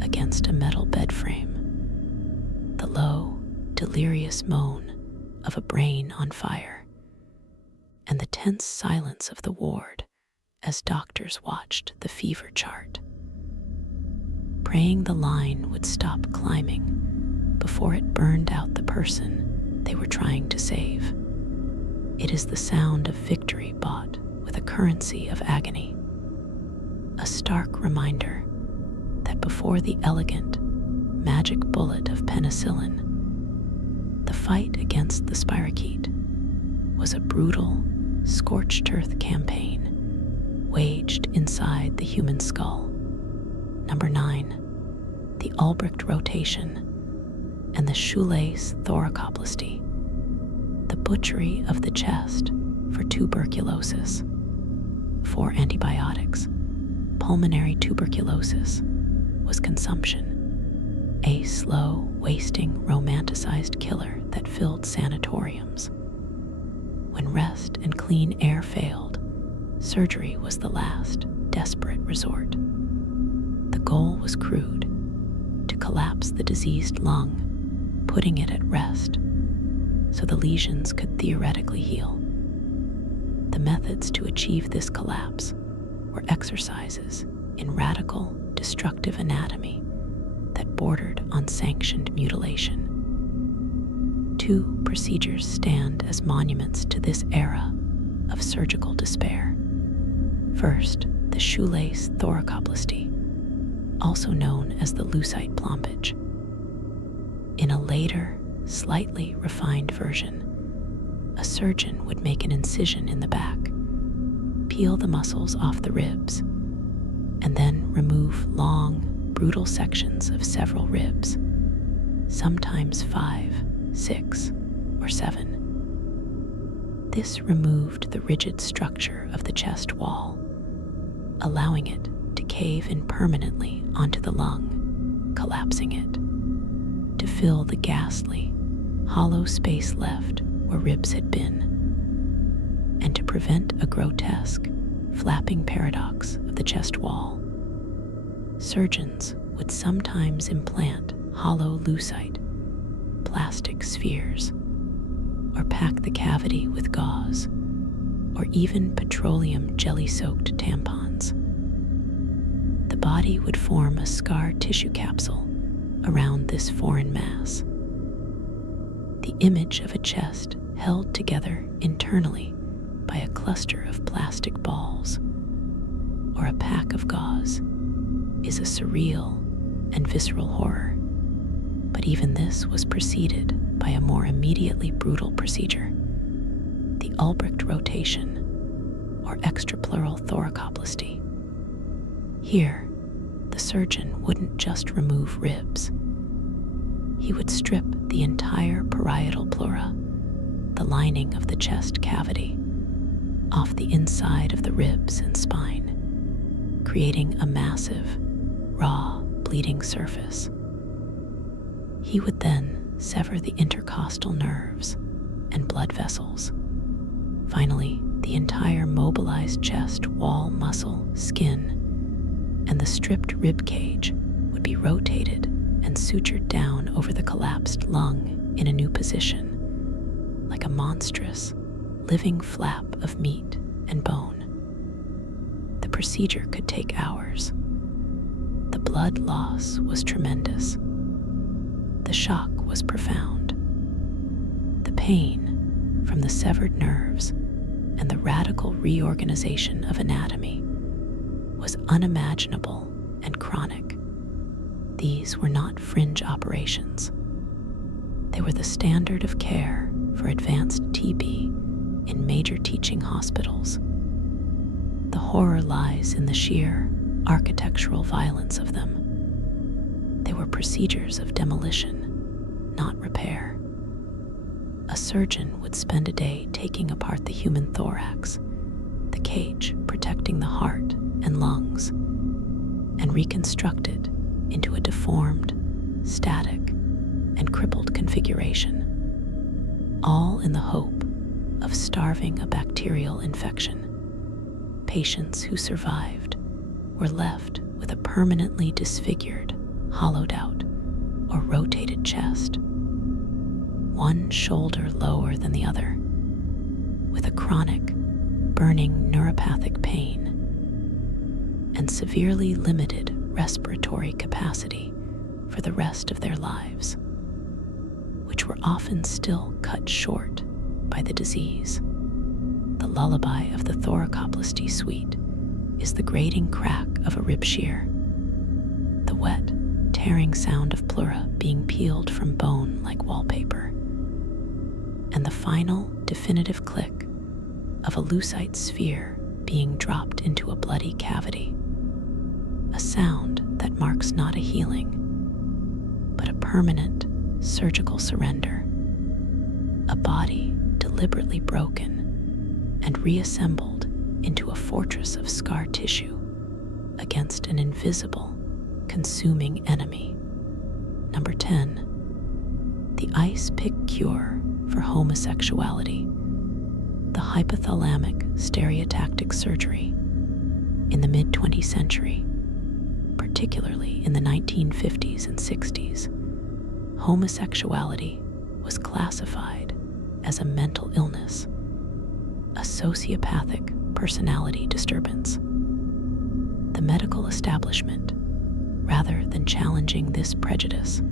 against a metal bed frame, the low, delirious moan of a brain on fire, and the tense silence of the ward as doctors watched the fever chart, praying the line would stop climbing before it burned out the person they were trying to save. It is the sound of victory bought with a currency of agony, a stark reminder that before the elegant, magic bullet of penicillin, the fight against the spirochete was a brutal, scorched earth campaign waged inside the human skull. Number 9, the Albrecht rotation and the shoelace thoracoplasty, the butchery of the chest for tuberculosis. 4 antibiotics. Pulmonary tuberculosis was consumption, a slow, wasting, romanticized killer that filled sanatoriums. When rest and clean air failed, surgery was the last, desperate resort. The goal was crude: to collapse the diseased lung, putting it at rest so the lesions could theoretically heal. The methods to achieve this collapse were exercises in radical, destructive anatomy that bordered on sanctioned mutilation. 2 procedures stand as monuments to this era of surgical despair. First, the shoelace thoracoplasty, also known as the lucite plombage. In a later, slightly refined version, a surgeon would make an incision in the back, peel the muscles off the ribs, and then remove long, brutal sections of several ribs, sometimes 5, 6, or 7. This removed the rigid structure of the chest wall, allowing it to cave in permanently onto the lung, collapsing it, to fill the ghastly, hollow space left where ribs had been, and to prevent a grotesque, flapping paradox of the chest wall. Surgeons would sometimes implant hollow lucite, plastic spheres, or pack the cavity with gauze, or even petroleum jelly-soaked tampons. The body would form a scar tissue capsule around this foreign mass. The image of a chest held together internally by a cluster of plastic balls or a pack of gauze is a surreal and visceral horror. But even this was preceded by a more immediately brutal procedure, the Albrecht rotation or extrapleural thoracoplasty. Here, the surgeon wouldn't just remove ribs. He would strip the entire parietal pleura, the lining of the chest cavity, off the inside of the ribs and spine, creating a massive, raw, bleeding surface. He would then sever the intercostal nerves and blood vessels. Finally, the entire mobilized chest wall, muscle, skin, and the stripped rib cage would be rotated and sutured down over the collapsed lung in a new position, like a monstrous, living flap of meat and bone. The procedure could take hours. The blood loss was tremendous. The shock was profound. The pain from the severed nerves and the radical reorganization of anatomy was unimaginable and chronic. These were not fringe operations. They were the standard of care for advanced TB in major teaching hospitals. The horror lies in the sheer architectural violence of them. They were procedures of demolition, not repair. A surgeon would spend a day taking apart the human thorax, the cage protecting the heart and lungs, and reconstruct it into a deformed, static, and crippled configuration, all in the hope of starving a bacterial infection. Patients who survived were left with a permanently disfigured, hollowed out, or rotated chest. one shoulder lower than the other, with a chronic, burning neuropathic pain and severely limited respiratory capacity for the rest of their lives, which were often still cut short by the disease. The lullaby of the thoracoplasty suite is the grating crack of a rib shear, the wet, tearing sound of pleura being peeled from bone like wallpaper, and the final, definitive click of a lucite sphere being dropped into a bloody cavity, a sound that marks not a healing, but a permanent surgical surrender, a body deliberately broken and reassembled into a fortress of scar tissue against an invisible, consuming enemy. Number 10. The ice pick cure for homosexuality, the hypothalamic stereotactic surgery. In the mid-20th century, particularly in the 1950s and 60s, homosexuality was classified as a mental illness, a sociopathic personality disturbance. The medical establishment, rather than challenging this prejudice,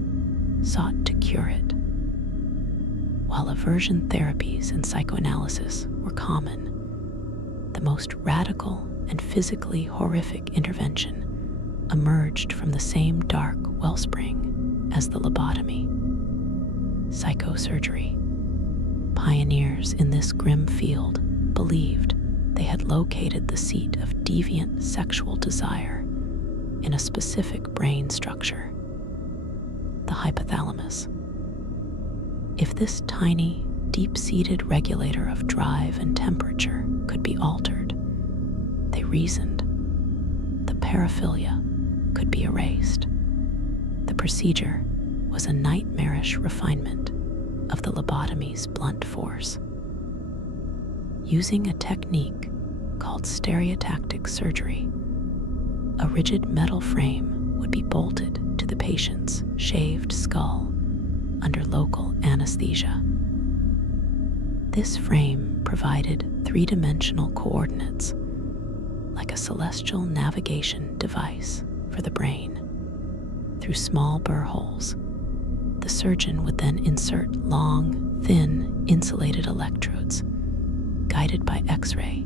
sought to cure it. While aversion therapies and psychoanalysis were common, the most radical and physically horrific intervention emerged from the same dark wellspring as the lobotomy: psychosurgery. Pioneers in this grim field believed they had located the seat of deviant sexual desire in a specific brain structure, the hypothalamus. If this tiny, deep-seated regulator of drive and temperature could be altered, they reasoned, the paraphilia could be erased. The procedure was a nightmarish refinement of the lobotomy's blunt force. Using a technique called stereotactic surgery, a rigid metal frame would be bolted to the patient's shaved skull under local anesthesia. This frame provided three-dimensional coordinates, like a celestial navigation device for the brain. Through small burr holes, the surgeon would then insert long, thin, insulated electrodes, guided by X-ray,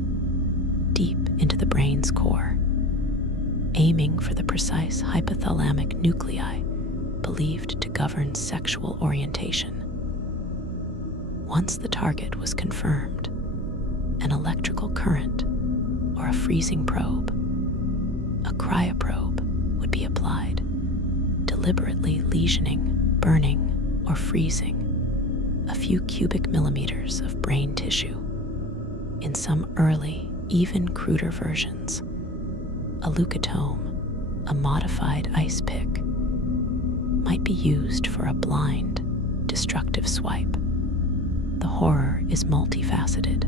deep into the brain's core, aiming for the precise hypothalamic nuclei believed to govern sexual orientation. Once the target was confirmed, an electrical current or a freezing probe, a cryoprobe, would be applied, deliberately lesioning, burning, or freezing a few cubic millimeters of brain tissue. In some early, even cruder versions, a leucotome, a modified ice pick, might be used for a blind, destructive swipe. The horror is multifaceted.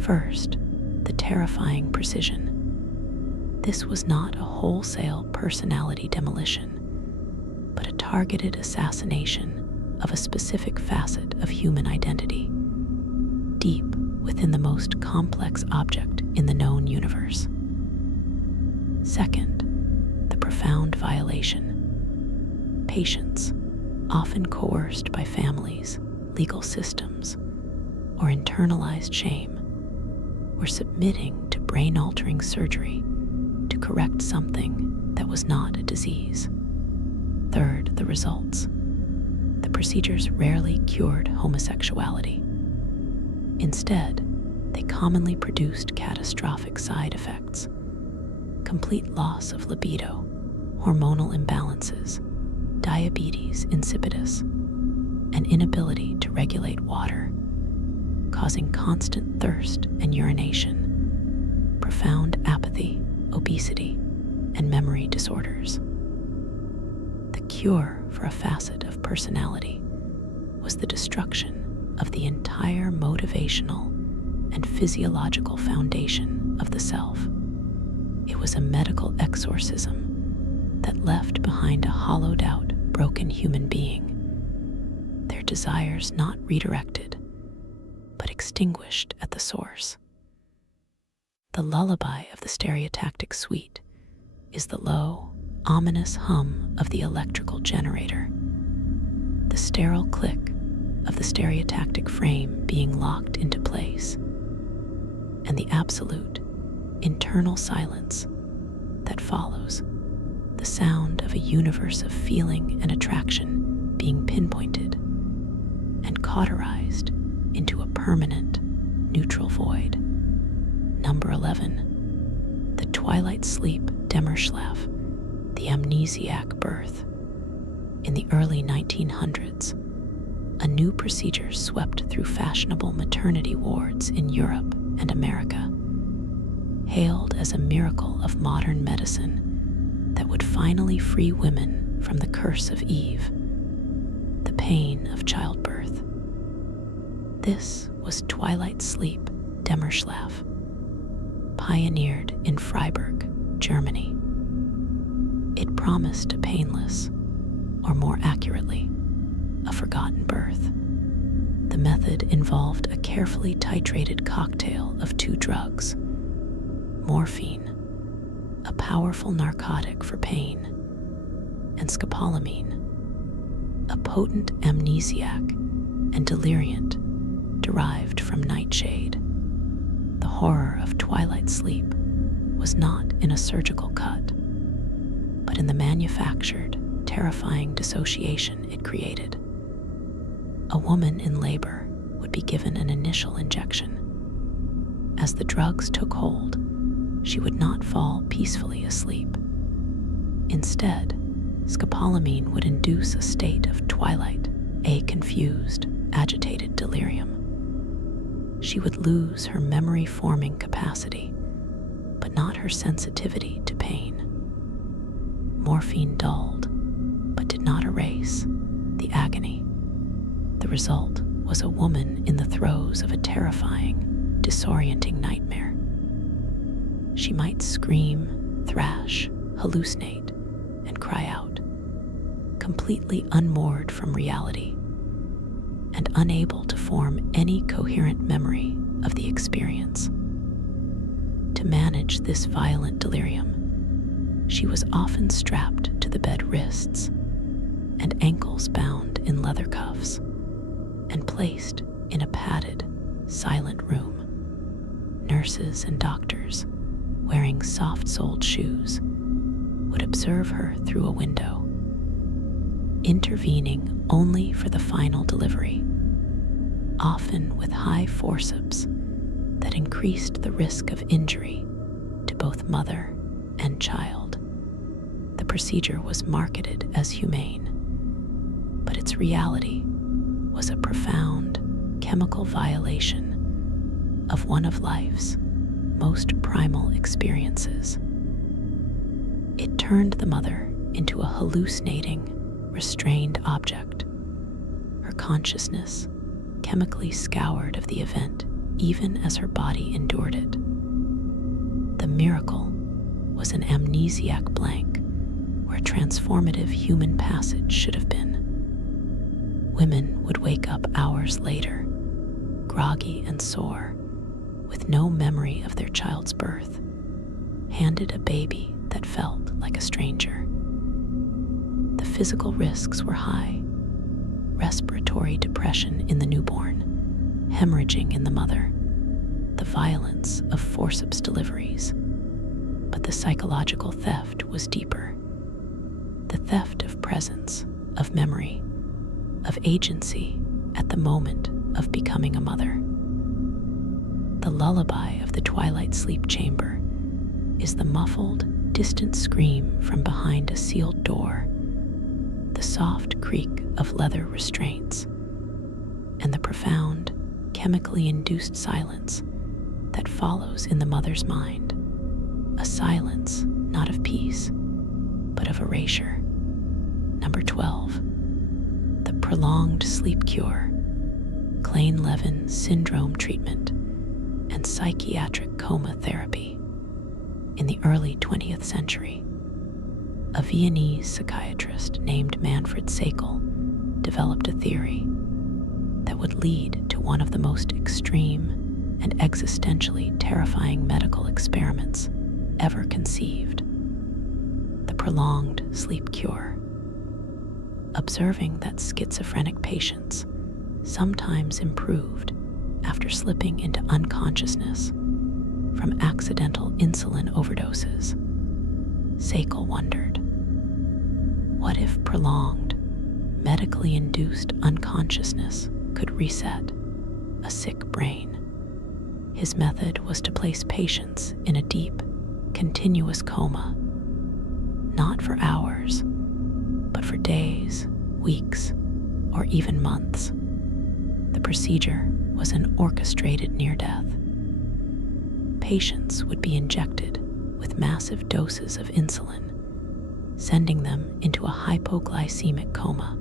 First, the terrifying precision. This was not a wholesale personality demolition, but a targeted assassination of a specific facet of human identity, deep within the most complex object in the known universe. Second, the profound violation. Patients, often coerced by families, legal systems, or internalized shame, were submitting to brain-altering surgery to correct something that was not a disease. Third, the results. The procedures rarely cured homosexuality. Instead, they commonly produced catastrophic side effects: complete loss of libido, hormonal imbalances, diabetes insipidus, an inability to regulate water, causing constant thirst and urination, profound apathy, obesity, and memory disorders. The cure for a facet of personality was the destruction of the entire motivational and physiological foundation of the self. It was a medical exorcism that left behind a hollowed-out, broken human being, their desires not redirected, but extinguished at the source. The lullaby of the stereotactic suite is the low, ominous hum of the electrical generator, the sterile click of the stereotactic frame being locked into place, and the absolute, internal silence that follows, the sound of a universe of feeling and attraction being pinpointed and cauterized into a permanent, neutral void. Number 11. The twilight sleep Dämmerschlaf, the amnesiac birth. In the early 1900s, a new procedure swept through fashionable maternity wards in Europe and America, hailed as a miracle of modern medicine that would finally free women from the curse of Eve, the pain of childbirth. This was twilight sleep Dämmerschlaf, pioneered in Freiburg, Germany. It promised a painless, or more accurately, a forgotten birth. The method involved a carefully titrated cocktail of two drugs: morphine, a powerful narcotic for pain, and scopolamine, a potent amnesiac and deliriant derived from nightshade. The horror of twilight sleep was not in a surgical cut, but in the manufactured, terrifying dissociation it created. A woman in labor would be given an initial injection. As the drugs took hold, she would not fall peacefully asleep. Instead, scopolamine would induce a state of twilight, a confused, agitated delirium. She would lose her memory-forming capacity, but not her sensitivity to pain. Morphine dulled, but did not erase, the agony. The result was a woman in the throes of a terrifying, disorienting nightmare. She might scream, thrash, hallucinate, and cry out, completely unmoored from reality, and unable to form any coherent memory of the experience. To manage this violent delirium, she was often strapped to the bed wrists and ankles bound in leather cuffs and placed in a padded, silent room. Nurses and doctors, wearing soft-soled shoes, would observe her through a window, intervening only for the final delivery, often with high forceps that increased the risk of injury to both mother and child. The procedure was marketed as humane, but its reality was a profound chemical violation of one of life's most primal experiences. It turned the mother into a hallucinating, restrained object, her consciousness chemically scoured of the event even as her body endured it. The miracle was an amnesiac blank where transformative human passage should have been. Women would wake up hours later, groggy and sore, with no memory of their child's birth, handed a baby that felt like a stranger. The physical risks were high: respiratory depression in the newborn, hemorrhaging in the mother, the violence of forceps deliveries. But the psychological theft was deeper. The theft of presence, of memory, of agency at the moment of becoming a mother. The lullaby of the twilight sleep chamber is the muffled, distant scream from behind a sealed door, the soft creak of leather restraints, and the profound, chemically induced silence that follows in the mother's mind, a silence not of peace, but of erasure. Number 12. The prolonged sleep cure, Klein-Levin syndrome treatment, and psychiatric coma therapy. In the early 20th century, a Viennese psychiatrist named Manfred Sakel developed a theory that would lead to one of the most extreme and existentially terrifying medical experiments ever conceived: the prolonged sleep cure. Observing that schizophrenic patients sometimes improved after slipping into unconsciousness from accidental insulin overdoses, Sackel wondered, what if prolonged, medically induced unconsciousness could reset a sick brain? His method was to place patients in a deep, continuous coma, not for hours, but for days, weeks, or even months. The procedure was an orchestrated near-death. Patients would be injected with massive doses of insulin, sending them into a hypoglycemic coma.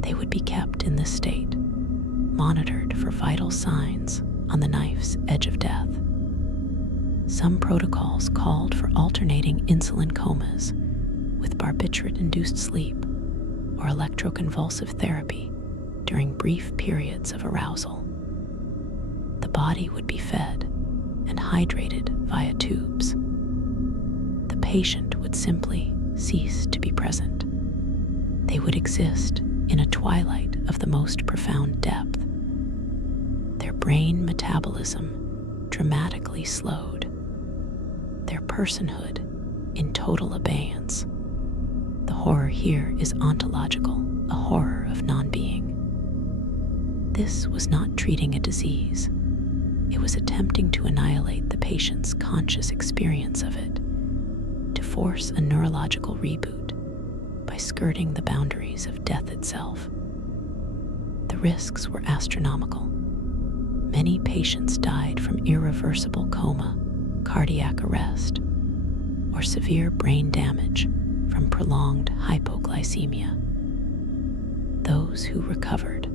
They would be kept in this state, monitored for vital signs on the knife's edge of death. Some protocols called for alternating insulin comas with barbiturate-induced sleep or electroconvulsive therapy during brief periods of arousal. The body would be fed and hydrated via tubes. The patient would simply cease to be present. They would exist in a twilight of the most profound depth. Their brain metabolism dramatically slowed, their personhood in total abeyance. The horror here is ontological, a horror of non-being. This was not treating a disease. It was attempting to annihilate the patient's conscious experience of it, to force a neurological reboot by skirting the boundaries of death itself. The risks were astronomical. Many patients died from irreversible coma, cardiac arrest, or severe brain damage from prolonged hypoglycemia. Those who recovered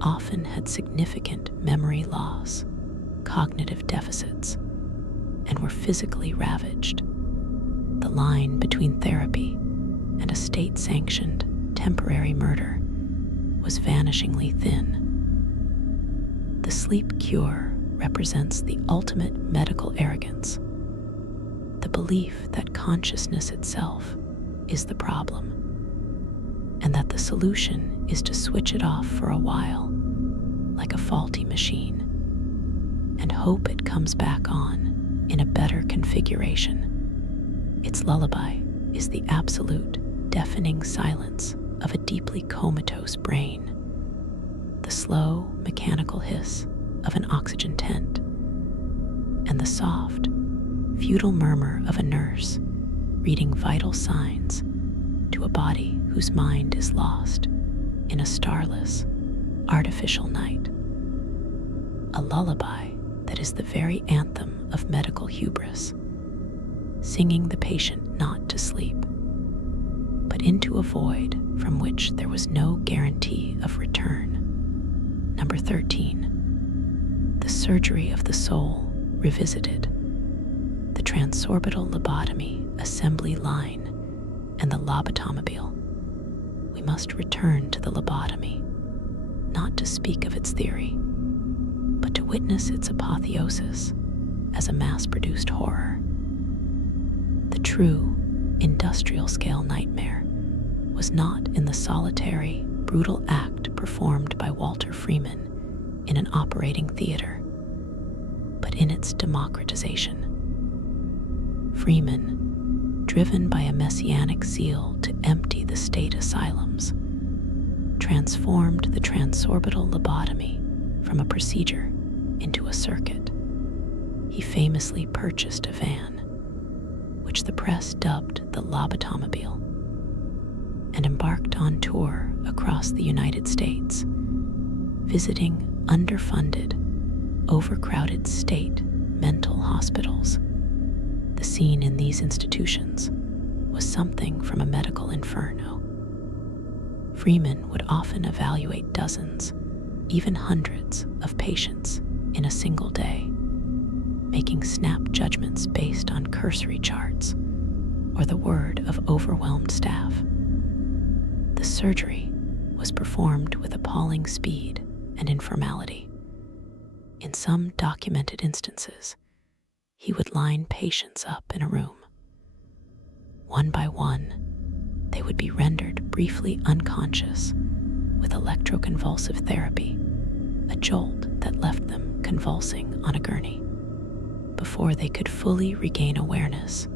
often had significant memory loss, cognitive deficits, and were physically ravaged. The line between therapy and a state-sanctioned temporary murder was vanishingly thin. The sleep cure represents the ultimate medical arrogance, the belief that consciousness itself is the problem, and that the solution is to switch it off for a while, like a faulty machine, and hope it comes back on in a better configuration. Its lullaby is the absolute, deafening silence of a deeply comatose brain, the slow, mechanical hiss of an oxygen tent, and the soft, futile murmur of a nurse reading vital signs to a body whose mind is lost in a starless, artificial night. A lullaby that is the very anthem of medical hubris, singing the patient not to sleep, but into a void from which there was no guarantee of return. Number 13. The surgery of the soul revisited. The transorbital lobotomy assembly line and the lobotomobile. We must return to the lobotomy, not to speak of its theory, but to witness its apotheosis as a mass-produced horror. The true industrial-scale nightmare was not in the solitary, brutal act performed by Walter Freeman in an operating theater, but in its democratization. Freeman, driven by a messianic zeal to empty the state asylums, transformed the transorbital lobotomy from a procedure into a circuit. He famously purchased a van, which the press dubbed the lobotomobile, and embarked on tour across the United States, visiting underfunded, overcrowded state mental hospitals. The scene in these institutions was something from a medical inferno. Freeman would often evaluate dozens, even hundreds of patients in a single day, making snap judgments based on cursory charts or the word of overwhelmed staff. The surgery was performed with appalling speed and informality. In some documented instances, he would line patients up in a room. One by one, they would be rendered briefly unconscious with electroconvulsive therapy, a jolt that left them convulsing on a gurney. Before they could fully regain awareness,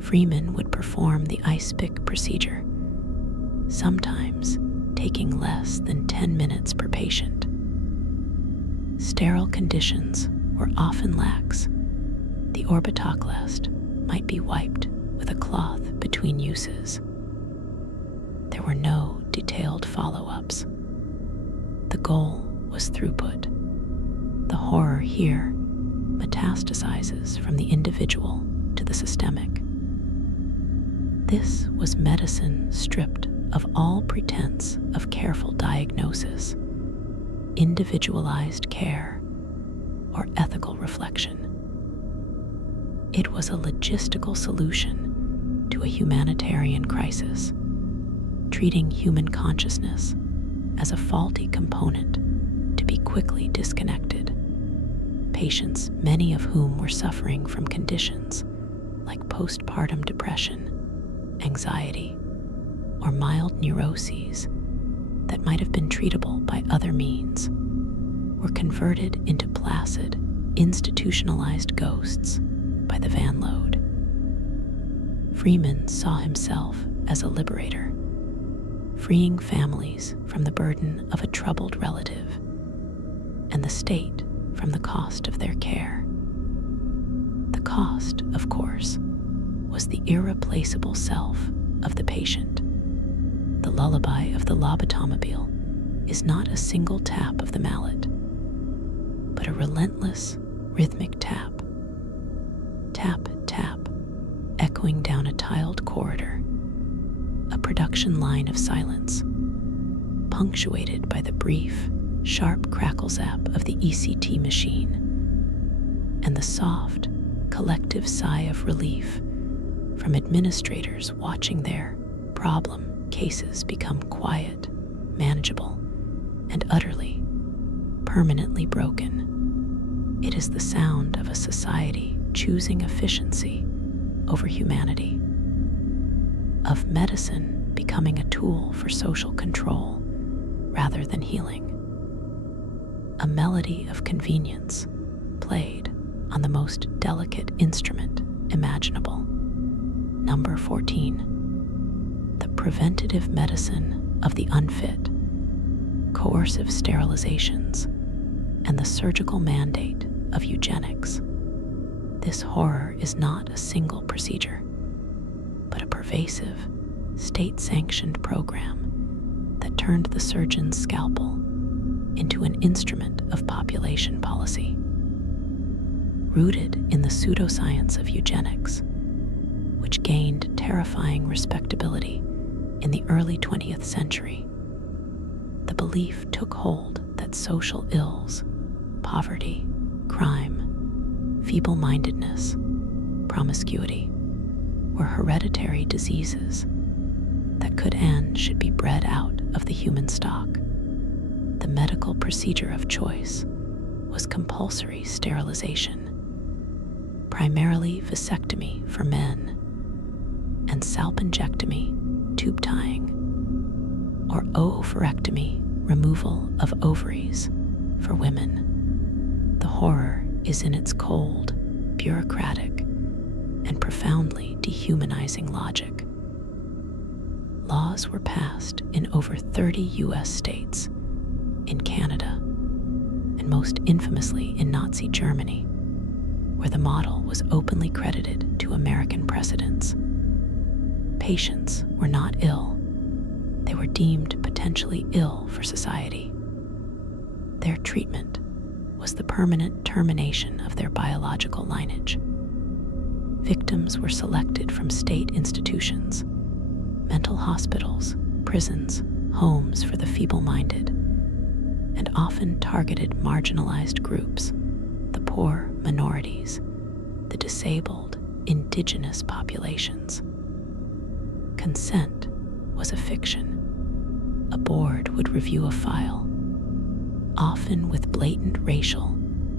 Freeman would perform the ice pick procedure, sometimes taking less than 10 minutes per patient. Sterile conditions were often lax. The orbitoclast might be wiped with a cloth between uses. There were no detailed follow-ups. The goal was throughput. The horror here metastasizes from the individual to the systemic. This was medicine stripped of all pretense of careful diagnosis, individualized care, or ethical reflection. It was a logistical solution to a humanitarian crisis, treating human consciousness as a faulty component to be quickly disconnected. Patients, many of whom were suffering from conditions like postpartum depression, anxiety, or mild neuroses that might have been treatable by other means, were converted into placid, institutionalized ghosts by the van load. Freeman saw himself as a liberator, freeing families from the burden of a troubled relative and the state from the cost of their care. The cost, of course, was the irreplaceable self of the patient. The lullaby of the lobotomobile is not a single tap of the mallet, but a relentless, rhythmic tap. Tap, tap, echoing down a tiled corridor, a production line of silence, punctuated by the brief, sharp crackle zap of the ECT machine, and the soft, collective sigh of relief from administrators watching their problem cases become quiet, manageable, and utterly, permanently broken. It is the sound of a society choosing efficiency over humanity, of medicine becoming a tool for social control rather than healing. A melody of convenience played on the most delicate instrument imaginable. Number 14. The preventative medicine of the unfit, coercive sterilizations, and the surgical mandate of eugenics. This horror is not a single procedure, but a pervasive, state-sanctioned program that turned the surgeon's scalpel into an instrument of population policy. Rooted in the pseudoscience of eugenics, which gained terrifying respectability in the early 20th century, the belief took hold that social ills, poverty, crime, feeble-mindedness, promiscuity, were hereditary diseases that could and should be bred out of the human stock. The medical procedure of choice was compulsory sterilization, primarily vasectomy for men, and salpingectomy, tube tying, or oophorectomy, removal of ovaries, for women. The horror is in its cold, bureaucratic, and profoundly dehumanizing logic. Laws were passed in over 30 U.S. states, in Canada, and most infamously in Nazi Germany, where the model was openly credited to American precedents. Patients were not ill. They were deemed potentially ill for society. Their treatment was the permanent termination of their biological lineage. Victims were selected from state institutions, mental hospitals, prisons, homes for the feeble-minded, and often targeted marginalized groups, the poor minorities, the disabled, indigenous populations. Consent was a fiction. a board would review a file, often with blatant racial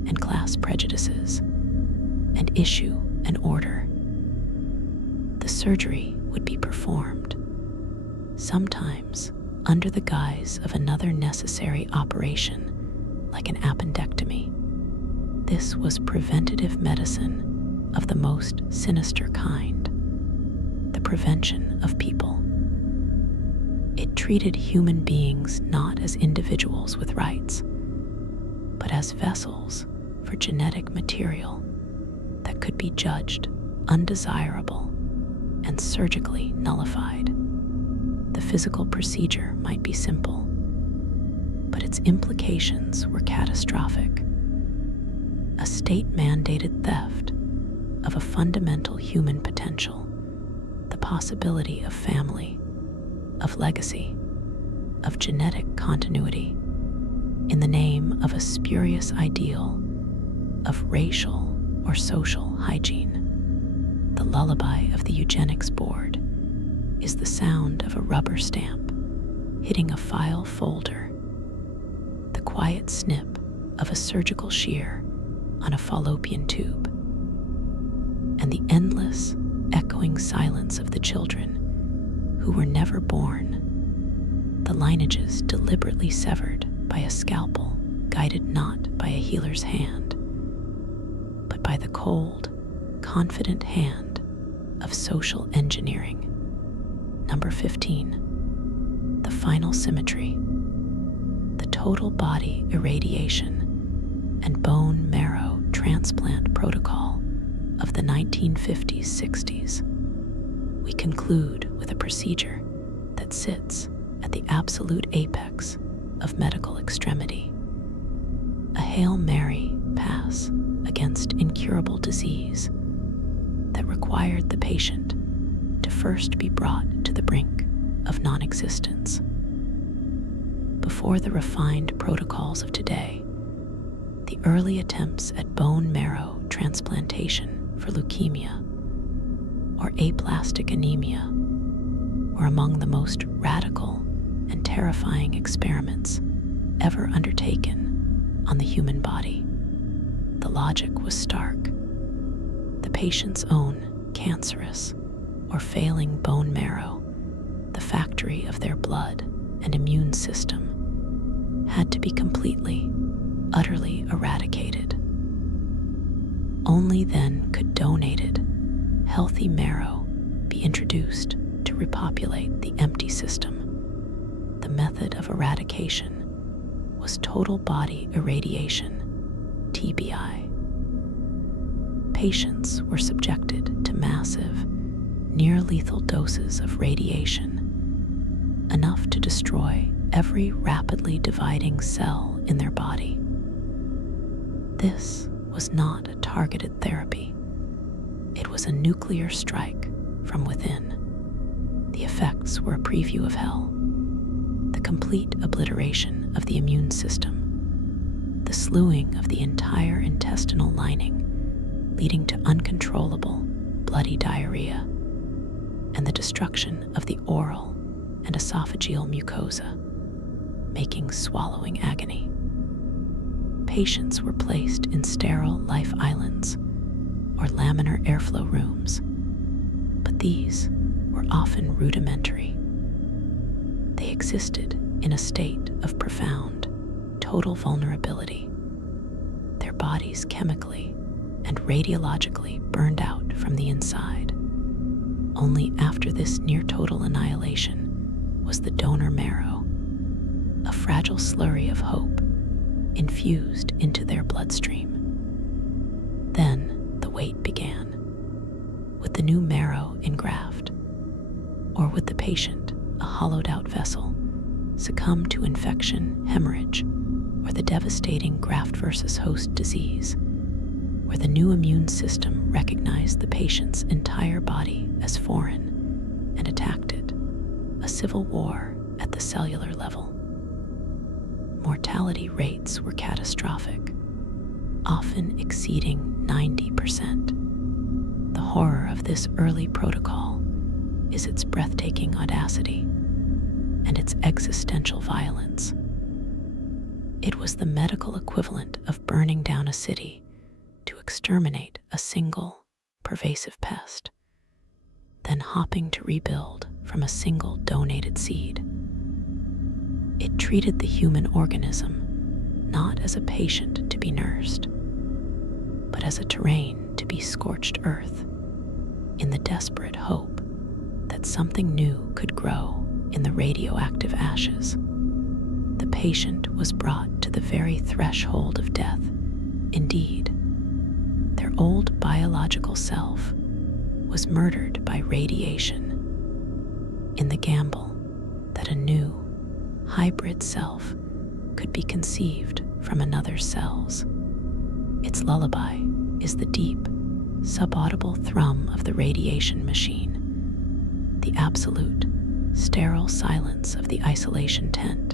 and class prejudices, and issue an order. The surgery would be performed, sometimes under the guise of another necessary operation, like an appendectomy. This was preventative medicine of the most sinister kind, the prevention of people. It treated human beings not as individuals with rights, but as vessels for genetic material that could be judged undesirable and surgically nullified. The physical procedure might be simple, but its implications were catastrophic. A state-mandated theft of a fundamental human potential, the possibility of family, of legacy, of genetic continuity, in the name of a spurious ideal of racial or social hygiene. The lullaby of the eugenics board is the sound of a rubber stamp hitting a file folder, the quiet snip of a surgical shear on a fallopian tube, and the endless, echoing silence of the children who were never born, the lineages deliberately severed by a scalpel guided not by a healer's hand, but by the cold, confident hand of social engineering. Number 15, the final symmetry, the total body irradiation and bone marrow transplant protocol of the 1950s-60s. We conclude with a procedure that sits at the absolute apex of medical extremity, a Hail Mary pass against incurable disease that required the patient to first be brought to the brink of non-existence. Before the refined protocols of today, the early attempts at bone marrow transplantation for leukemia or aplastic anemia were among the most radical and terrifying experiments ever undertaken on the human body. The logic was stark. The patient's own cancerous or failing bone marrow, the factory of their blood and immune system, had to be completely, utterly eradicated. Only then could donated, healthy marrow be introduced to repopulate the empty system. The method of eradication was total body irradiation, TBI. Patients were subjected to massive, near-lethal doses of radiation, enough to destroy every rapidly dividing cell in their body. This was not a targeted therapy. It was a nuclear strike from within. The effects were a preview of hell, the complete obliteration of the immune system, the slewing of the entire intestinal lining, leading to uncontrollable, bloody diarrhea, and the destruction of the oral and esophageal mucosa, making swallowing agony. Patients were placed in sterile life islands or laminar airflow rooms, but these were often rudimentary. They existed in a state of profound, total vulnerability, their bodies chemically and radiologically burned out from the inside. Only after this near-total annihilation was the donor marrow, a fragile slurry of hope, infused into their bloodstream. Then the wait began. Would the new marrow engraft, or would the patient, a hollowed-out vessel, succumb to infection, hemorrhage, or the devastating graft-versus-host disease, where the new immune system recognized the patient's entire body as foreign and attacked it, a civil war at the cellular level. Mortality rates were catastrophic, often exceeding 90%. The horror of this early protocol is its breathtaking audacity, and its existential violence. It was the medical equivalent of burning down a city to exterminate a single, pervasive pest, then hopping to rebuild from a single donated seed. It treated the human organism not as a patient to be nursed, but as a terrain to be scorched earth, in the desperate hope that something new could grow in the radioactive ashes. The patient was brought to the very threshold of death. Indeed, their old biological self was murdered by radiation in the gamble that a new, hybrid self could be conceived from another's cells. Its lullaby is the deep, subaudible thrum of the radiation machine, the absolute, sterile silence of the isolation tent,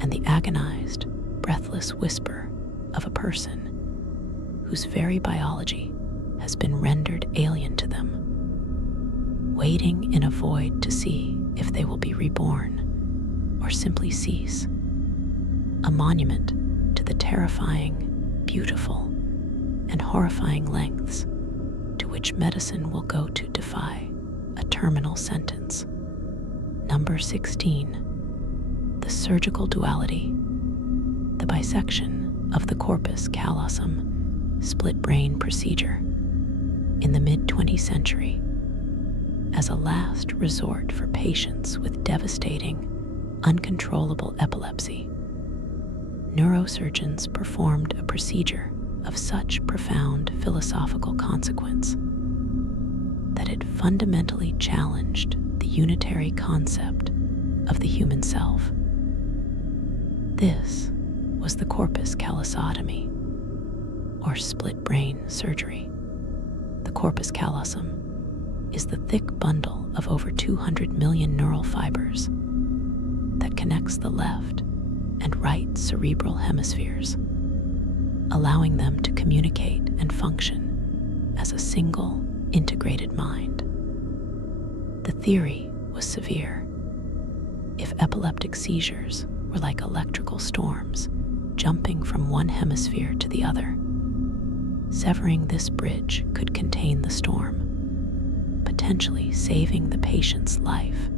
and the agonized, breathless whisper of a person whose very biology has been rendered alien to them, waiting in a void to see if they will be reborn or simply cease. A monument to the terrifying, beautiful, and horrifying lengths to which medicine will go to defy a terminal sentence. Number 16. The surgical duality, the bisection of the corpus callosum split brain procedure in the mid-20th century as a last resort for patients with devastating, uncontrollable epilepsy. Neurosurgeons performed a procedure of such profound philosophical consequence that it fundamentally challenged the unitary concept of the human self. This was the corpus callosotomy, or split brain surgery. The corpus callosum is the thick bundle of over 200 million neural fibers that connects the left and right cerebral hemispheres, allowing them to communicate and function as a single, integrated mind. The theory was severe. If epileptic seizures were like electrical storms jumping from one hemisphere to the other, severing this bridge could contain the storm, potentially saving the patient's life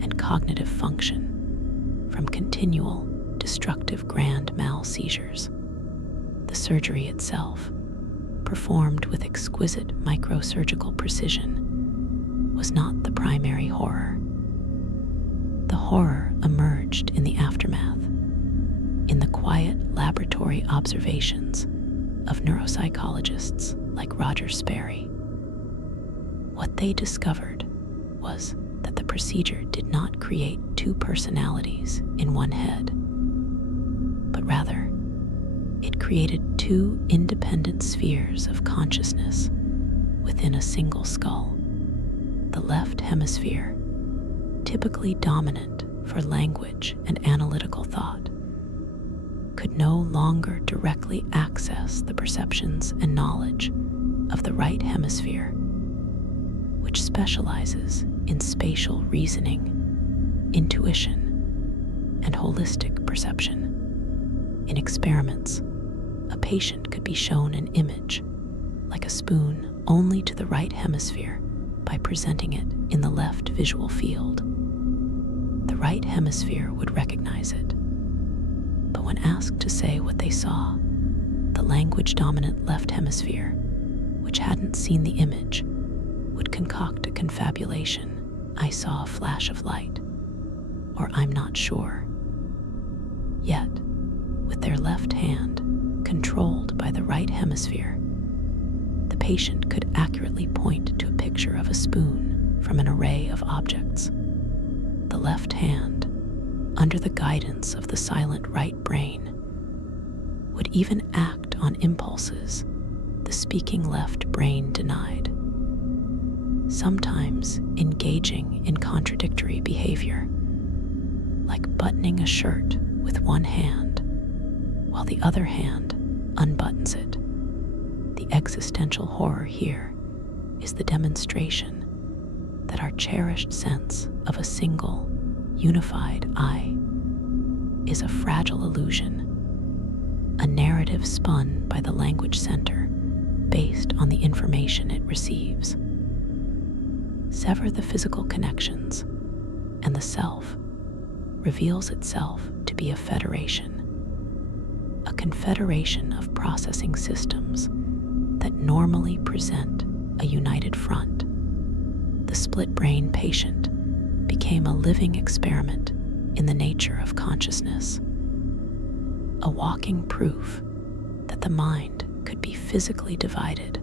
and cognitive function from continual destructive grand mal seizures. The surgery itself, performed with exquisite microsurgical precision, was not the primary horror. The horror emerged in the aftermath, in the quiet laboratory observations of neuropsychologists like Roger Sperry. What they discovered was that the procedure did not create two personalities in one head, but rather it created two independent spheres of consciousness within a single skull. The left hemisphere, typically dominant for language and analytical thought, could no longer directly access the perceptions and knowledge of the right hemisphere, which specializes in spatial reasoning, intuition, and holistic perception. In experiments, a patient could be shown an image, like a spoon, only to the right hemisphere by presenting it in the left visual field. The right hemisphere would recognize it, but when asked to say what they saw, the language-dominant left hemisphere, which hadn't seen the image, would concoct a confabulation: "I saw a flash of light," or "I'm not sure." Yet, with their left hand controlled by the right hemisphere, the patient could accurately point to a picture of a spoon from an array of objects. The left hand, under the guidance of the silent right brain, would even act on impulses the speaking left brain denied, sometimes engaging in contradictory behavior, like buttoning a shirt with one hand while the other hand unbuttons it. The existential horror here is the demonstration that our cherished sense of a single, unified I is a fragile illusion, a narrative spun by the language center based on the information it receives. Sever the physical connections, and the self reveals itself to be a federation, a confederation of processing systems that normally present a united front. The split-brain patient became a living experiment in the nature of consciousness, a walking proof that the mind could be physically divided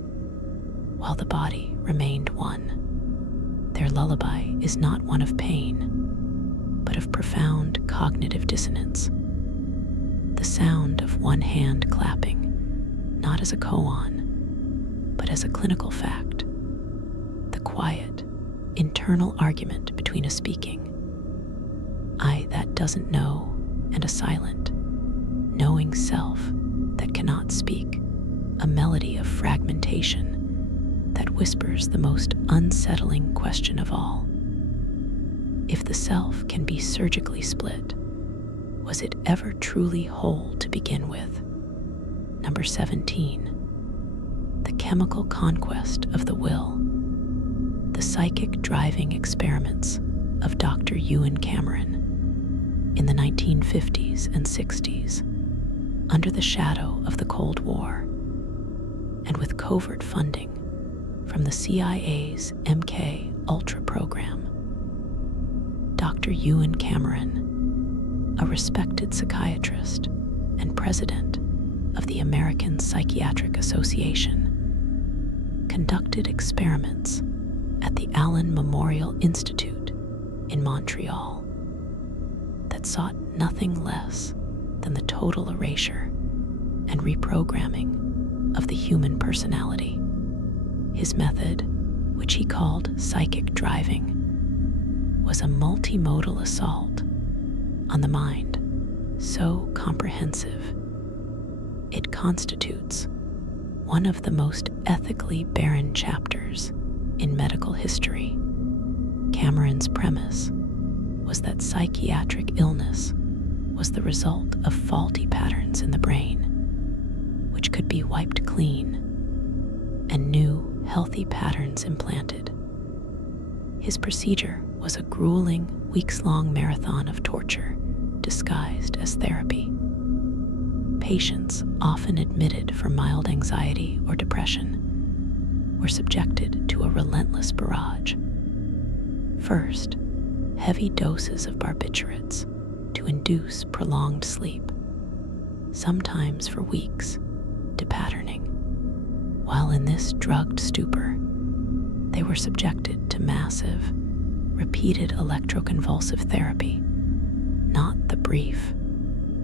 while the body remained one. Their lullaby is not one of pain, but of profound cognitive dissonance. The sound of one hand clapping, not as a koan, but as a clinical fact. The quiet, internal argument between a speaking I that doesn't know and a silent, knowing self that cannot speak, a melody of fragmentation that whispers the most unsettling question of all. If the self can be surgically split, was it ever truly whole to begin with? Number 17. The chemical conquest of the will. The psychic driving experiments of Dr. Ewan Cameron in the 1950s and 60s, under the shadow of the Cold War, and with covert funding from the CIA's MK Ultra program. Dr. Ewan Cameron, a respected psychiatrist and president of the American Psychiatric Association, conducted experiments at the Allen Memorial Institute in Montreal that sought nothing less than the total erasure and reprogramming of the human personality. His method, which he called psychic driving, was a multimodal assault on the mind so comprehensive it constitutes one of the most ethically barren chapters in medical history. Cameron's premise was that psychiatric illness was the result of faulty patterns in the brain, which could be wiped clean and new, healthy patterns implanted. His procedure was a grueling, weeks-long marathon of torture disguised as therapy. Patients, often admitted for mild anxiety or depression, were subjected to a relentless barrage. First, heavy doses of barbiturates to induce prolonged sleep, sometimes for weeks, to patterning. While in this drugged stupor, they were subjected to massive, repeated electroconvulsive therapy, not the brief,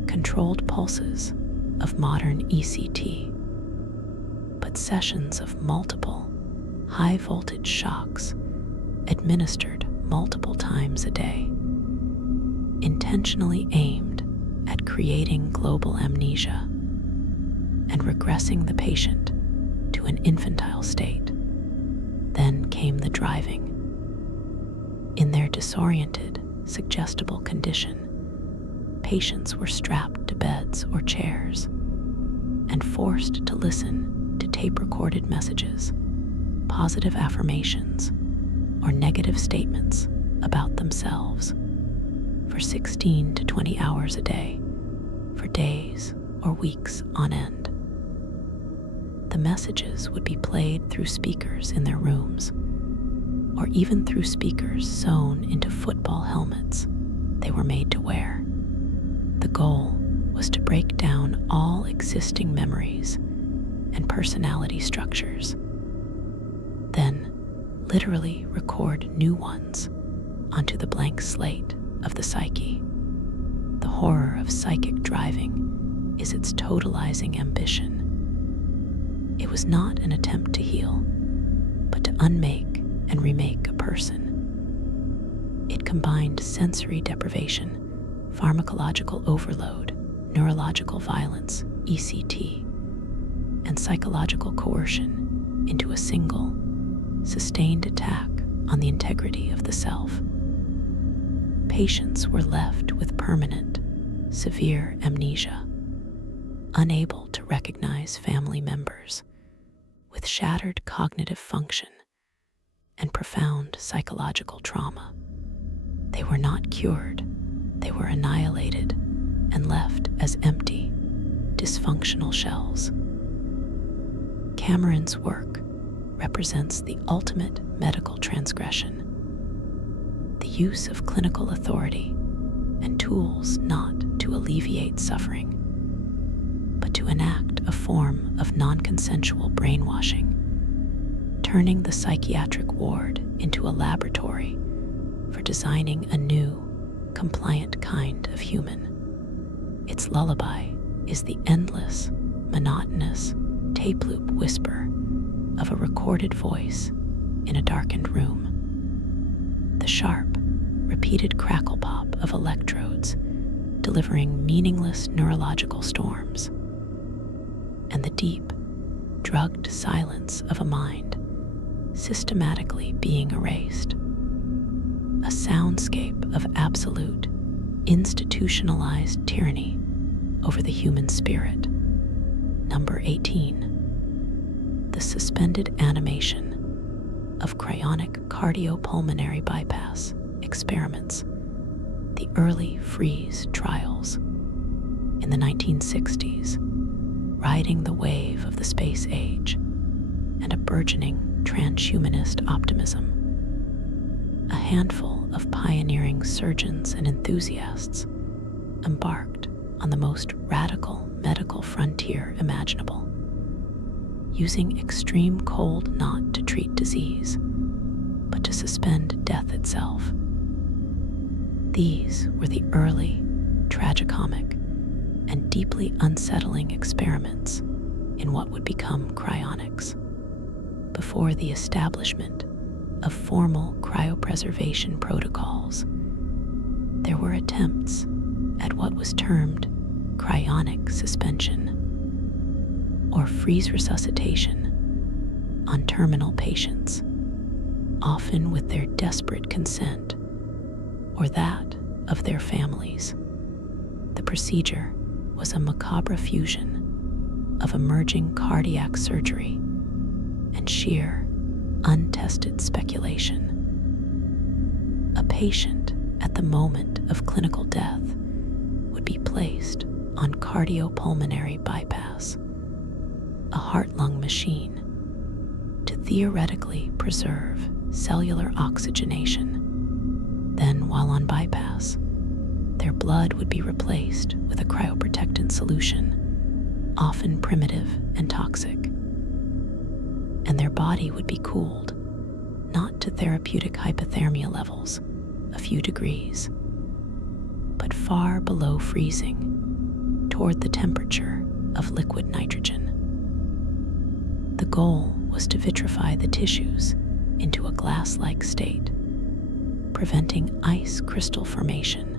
controlled pulses of modern ECT, but sessions of multiple, high-voltage shocks administered multiple times a day, intentionally aimed at creating global amnesia and regressing the patient to an infantile state. Then came the driving. In their disoriented, suggestible condition, patients were strapped to beds or chairs and forced to listen to tape-recorded messages, positive affirmations, or negative statements about themselves for 16 to 20 hours a day, for days or weeks on end. The messages would be played through speakers in their rooms, or even through speakers sewn into football helmets they were made to wear. The goal was to break down all existing memories and personality structures, then literally record new ones onto the blank slate of the psyche. The horror of psychic driving is its totalizing ambition. It was not an attempt to heal, but to unmake and remake a person. It combined sensory deprivation, pharmacological overload, neurological violence, ECT, and psychological coercion into a single, sustained attack on the integrity of the self. patients were left with permanent, severe amnesia, unable to recognize family members, with shattered cognitive function and profound psychological trauma. They were not cured, they were annihilated and left as empty, dysfunctional shells. Cameron's work represents the ultimate medical transgression, the use of clinical authority and tools not to alleviate suffering, but to enact a form of non-consensual brainwashing, turning the psychiatric ward into a laboratory for designing a new, compliant kind of human. Its lullaby is the endless, monotonous tape loop whisper of a recorded voice in a darkened room. The sharp, repeated crackle pop of electrodes delivering meaningless neurological storms, and the deep, drugged silence of a mind systematically being erased. A soundscape of absolute, institutionalized tyranny over the human spirit. Number 18. The suspended animation of cryonic cardiopulmonary bypass experiments, the early freeze trials. In the 1960s, riding the wave of the space age and a burgeoning transhumanist optimism, a handful of pioneering surgeons and enthusiasts embarked on the most radical medical frontier imaginable, using extreme cold not to treat disease, but to suspend death itself. These were the early, tragicomic, and deeply unsettling experiments in what would become cryonics, before the establishment of formal cryopreservation protocols. There were attempts at what was termed cryonic suspension, or freeze resuscitation, on terminal patients, often with their desperate consent or that of their families. The procedure was a macabre fusion of emerging cardiac surgery and sheer, untested speculation. A patient at the moment of clinical death would be placed on cardiopulmonary bypass, a heart-lung machine, to theoretically preserve cellular oxygenation. Then, while on bypass, their blood would be replaced with a cryoprotectant solution, often primitive and toxic, and their body would be cooled, not to therapeutic hypothermia levels, a few degrees, but far below freezing, toward the temperature of liquid nitrogen. The goal was to vitrify the tissues into a glass-like state, preventing ice crystal formation,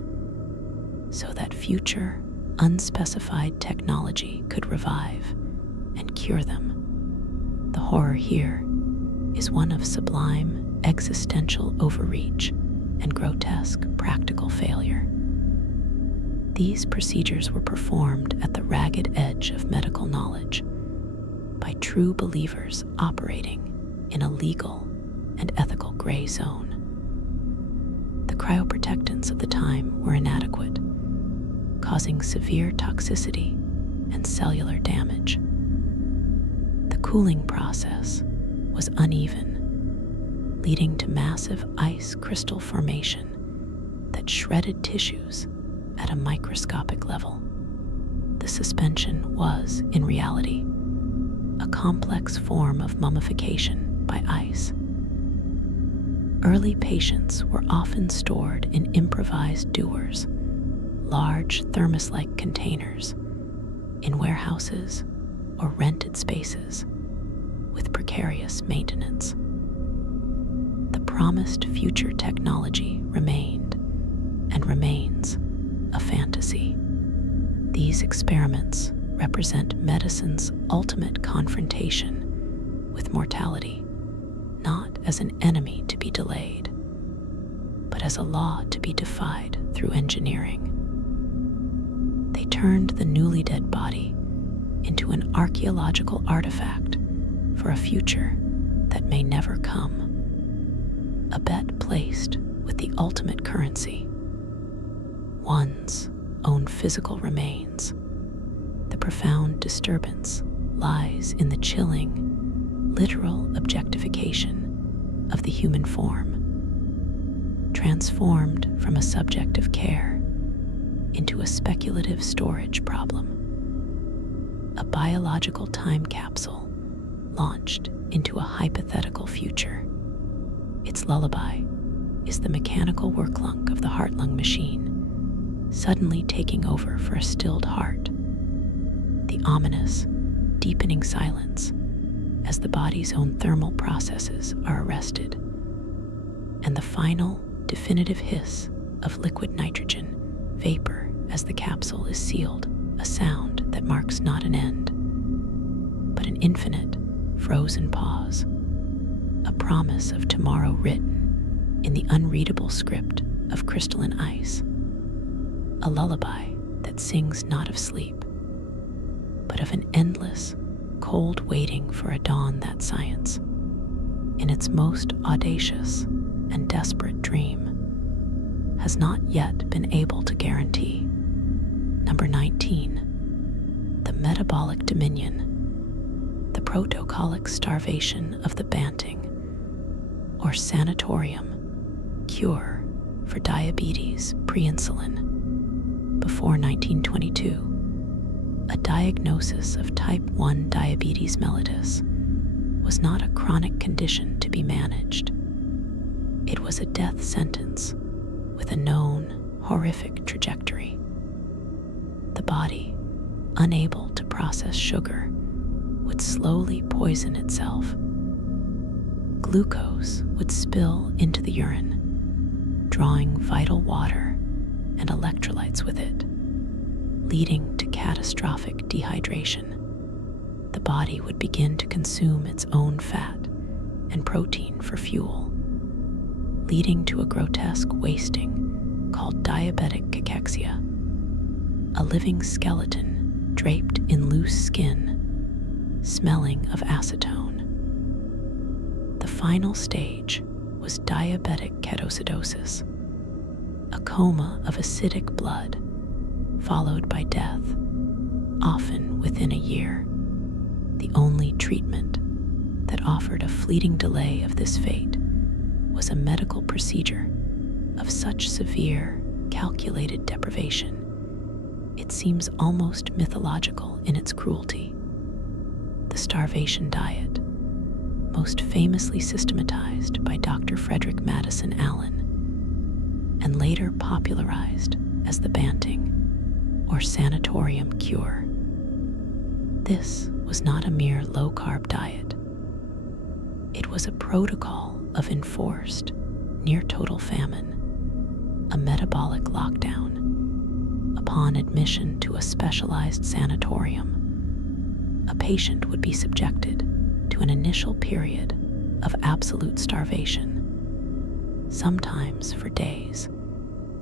so that future, unspecified technology could revive and cure them. The horror here is one of sublime existential overreach and grotesque practical failure. These procedures were performed at the ragged edge of medical knowledge by true believers operating in a legal and ethical gray zone. The cryoprotectants of the time were inadequate, causing severe toxicity and cellular damage. The cooling process was uneven, leading to massive ice crystal formation that shredded tissues at a microscopic level. The suspension was, in reality, a complex form of mummification by ice. Early patients were often stored in improvised dewars, large thermos-like containers, in warehouses or rented spaces with precarious maintenance. The promised future technology remained and remains a fantasy. These experiments represent medicine's ultimate confrontation with mortality, not as an enemy to be delayed, but as a law to be defied through engineering. They turned the newly dead body into an archaeological artifact for a future that may never come. A bet placed with the ultimate currency, one's own physical remains. The profound disturbance lies in the chilling, literal objectification of the human form, transformed from a subject of care into a speculative storage problem, a biological time capsule launched into a hypothetical future. Its lullaby is the mechanical worklunk of the heart-lung machine, suddenly taking over for a stilled heart. The ominous, deepening silence as the body's own thermal processes are arrested, and the final, definitive hiss of liquid nitrogen vapor as the capsule is sealed, a sound that marks not an end, but an infinite, frozen pause, a promise of tomorrow written in the unreadable script of crystalline ice, a lullaby that sings not of sleep, but of an endless, cold waiting for a dawn that science, in its most audacious and desperate dream, has not yet been able to guarantee. Number 19. The metabolic dominion, the protocolic starvation of the Banting, or sanatorium cure for diabetes pre-insulin. Before 1922, a diagnosis of type 1 diabetes mellitus was not a chronic condition to be managed. It was a death sentence with a known, horrific trajectory. The body, unable to process sugar, would slowly poison itself. Glucose would spill into the urine, drawing vital water and electrolytes with it, leading to catastrophic dehydration. The body would begin to consume its own fat and protein for fuel, leading to a grotesque wasting called diabetic cachexia, a living skeleton draped in loose skin, smelling of acetone. The final stage was diabetic ketoacidosis, a coma of acidic blood, followed by death, often within a year. The only treatment that offered a fleeting delay of this fate was a medical procedure of such severe, calculated deprivation, it seems almost mythological in its cruelty. The starvation diet, most famously systematized by Dr. Frederick Madison Allen, and later popularized as the Banting, or sanatorium cure. This was not a mere low-carb diet. It was a protocol of enforced, near-total famine, a metabolic lockdown. Upon admission to a specialized sanatorium, a patient would be subjected to an initial period of absolute starvation, sometimes for days,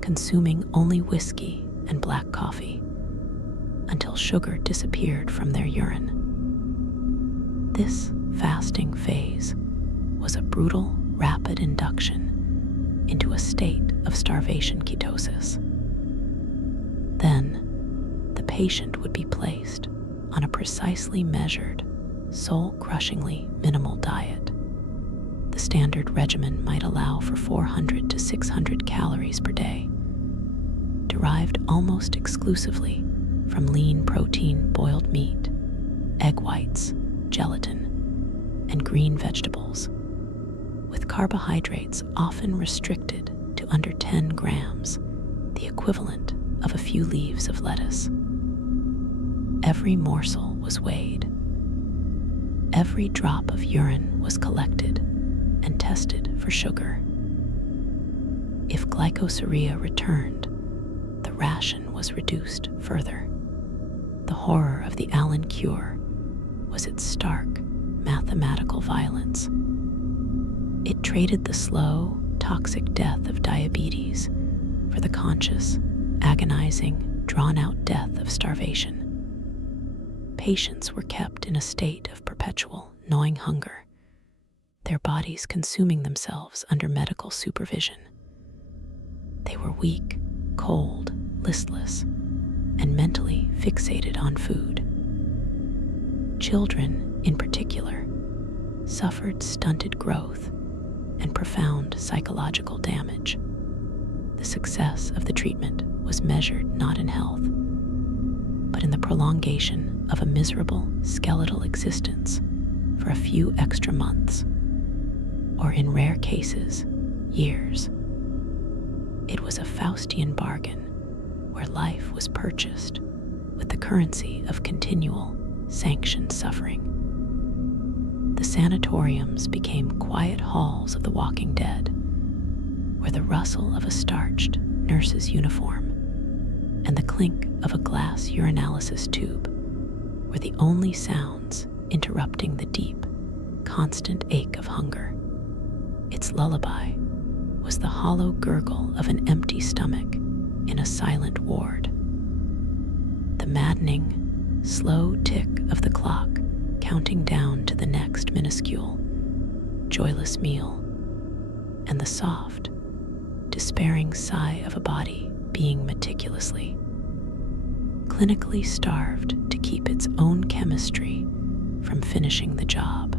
consuming only whiskey and black coffee, until sugar disappeared from their urine. This fasting phase was a brutal, rapid induction into a state of starvation ketosis. Then, the patient would be placed on a precisely measured, soul-crushingly minimal diet. The standard regimen might allow for 400 to 600 calories per day, derived almost exclusively from lean protein boiled meat, egg whites, gelatin, and green vegetables, with carbohydrates often restricted to under 10 grams, the equivalent of a few leaves of lettuce. Every morsel was weighed. Every drop of urine was collected and tested for sugar. If glycosuria returned, the ration was reduced further. The horror of the Allen cure was its stark, mathematical violence. It traded the slow, toxic death of diabetes for the conscious, agonizing, drawn-out death of starvation. Patients were kept in a state of perpetual, gnawing hunger, their bodies consuming themselves under medical supervision. They were weak, cold, listless, and mentally fixated on food. Children, in particular, suffered stunted growth and profound psychological damage. The success of the treatment was measured not in health, but in the prolongation of a miserable skeletal existence for a few extra months, or in rare cases, years. It was a Faustian bargain where life was purchased with the currency of continual, sanctioned suffering. The sanatoriums became quiet halls of the walking dead, where the rustle of a starched nurse's uniform and the clink of a glass urinalysis tube were the only sounds interrupting the deep, constant ache of hunger. Its lullaby was the hollow gurgle of an empty stomach in a silent ward. The maddening, slow tick of the clock counting down to the next minuscule, joyless meal, and the soft, despairing sigh of a body being meticulously, clinically starved to keep its own chemistry from finishing the job.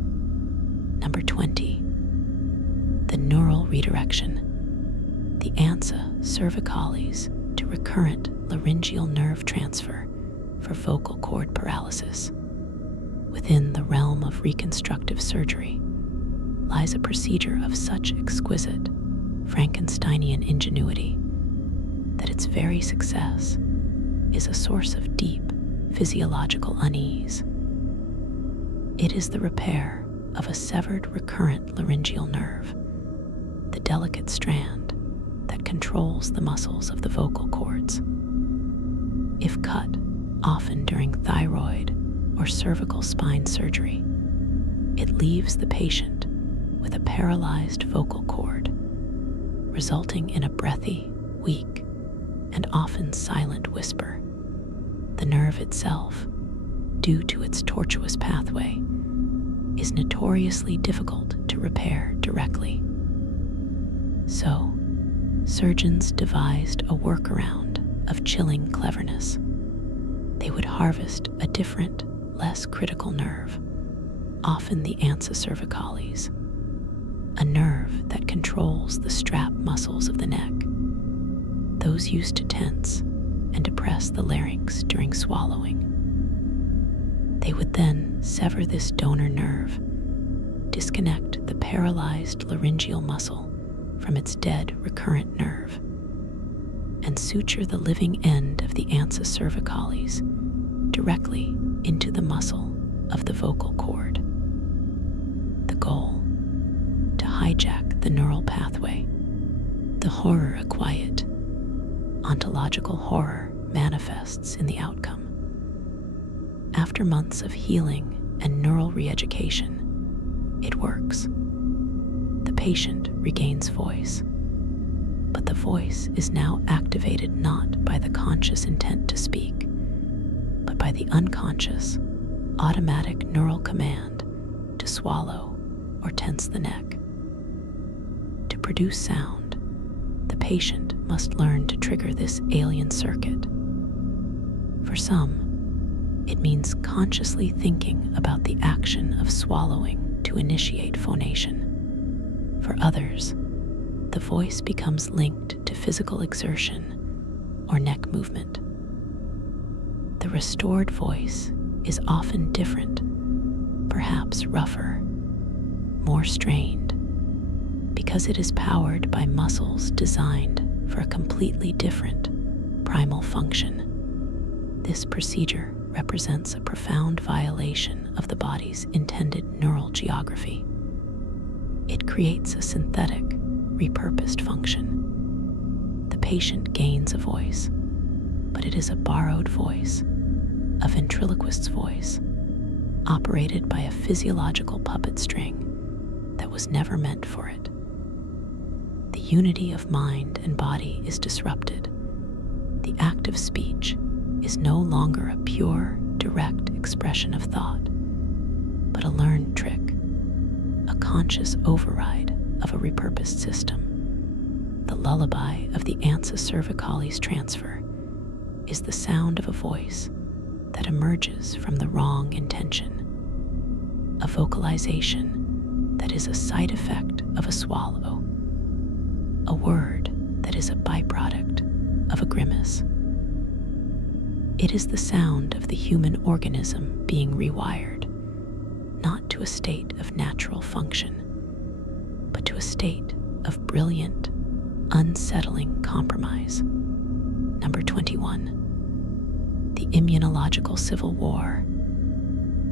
Number 20. The neural redirection, the ansa cervicalis to recurrent laryngeal nerve transfer for vocal cord paralysis. Within the realm of reconstructive surgery lies a procedure of such exquisite Frankensteinian ingenuity that its very success is a source of deep physiological unease. It is the repair of a severed recurrent laryngeal nerve, the delicate strand that controls the muscles of the vocal cords. If cut, often during thyroid or cervical spine surgery, it leaves the patient with a paralyzed vocal cord, resulting in a breathy, weak, and often silent whisper. The nerve itself, due to its tortuous pathway, is notoriously difficult to repair directly. So, surgeons devised a workaround of chilling cleverness. They would harvest a different, less critical nerve, often the ansa cervicalis, a nerve that controls the strap muscles of the neck, those used to tense and depress the larynx during swallowing. They would then sever this donor nerve, disconnect the paralyzed laryngeal muscle from its dead recurrent nerve, and suture the living end of the ansa cervicalis directly into the muscle of the vocal cord. The goal: to hijack the neural pathway. The horror acquiet, ontological horror manifests in the outcome. After months of healing and neural re-education, it works. The patient regains voice, but the voice is now activated not by the conscious intent to speak, but by the unconscious, automatic neural command to swallow or tense the neck. To produce sound, the patient must learn to trigger this alien circuit. For some, it means consciously thinking about the action of swallowing to initiate phonation. For others, the voice becomes linked to physical exertion or neck movement. The restored voice is often different, perhaps rougher, more strained, because it is powered by muscles designed for a completely different primal function. This procedure represents a profound violation of the body's intended neural geography. It creates a synthetic, repurposed function. The patient gains a voice, but it is a borrowed voice, a ventriloquist's voice, operated by a physiological puppet string that was never meant for it. the unity of mind and body is disrupted. The act of speech is no longer a pure, direct expression of thought, but a learned trick, a conscious override of a repurposed system. The lullaby of the ansa cervicalis transfer is the sound of a voice that emerges from the wrong intention, a vocalization that is a side effect of a swallow, a word that is a byproduct of a grimace. It is the sound of the human organism being rewired, not to a state of natural function, but to a state of brilliant, unsettling compromise. Number 21. The immunological civil war.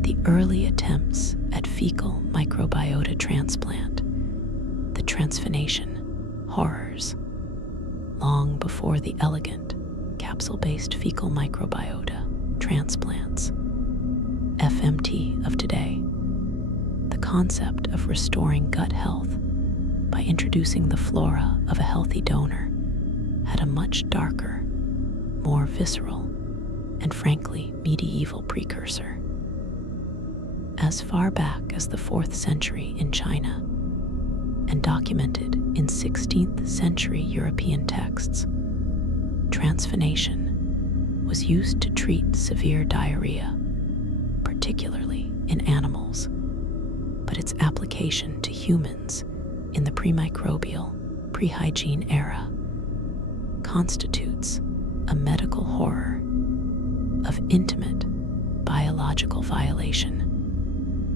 The early attempts at fecal microbiota transplant, the transphonation horrors, long before the elegant capsule-based fecal microbiota transplants, FMT of today. The concept of restoring gut health by introducing the flora of a healthy donor had a much darker, more visceral, and frankly medieval precursor. As far back as the 4th century in China, and documented in 16th century European texts, transphonation was used to treat severe diarrhea, particularly in animals, but its application to humans in the pre-microbial, pre-hygiene era constitutes a medical horror of intimate biological violation.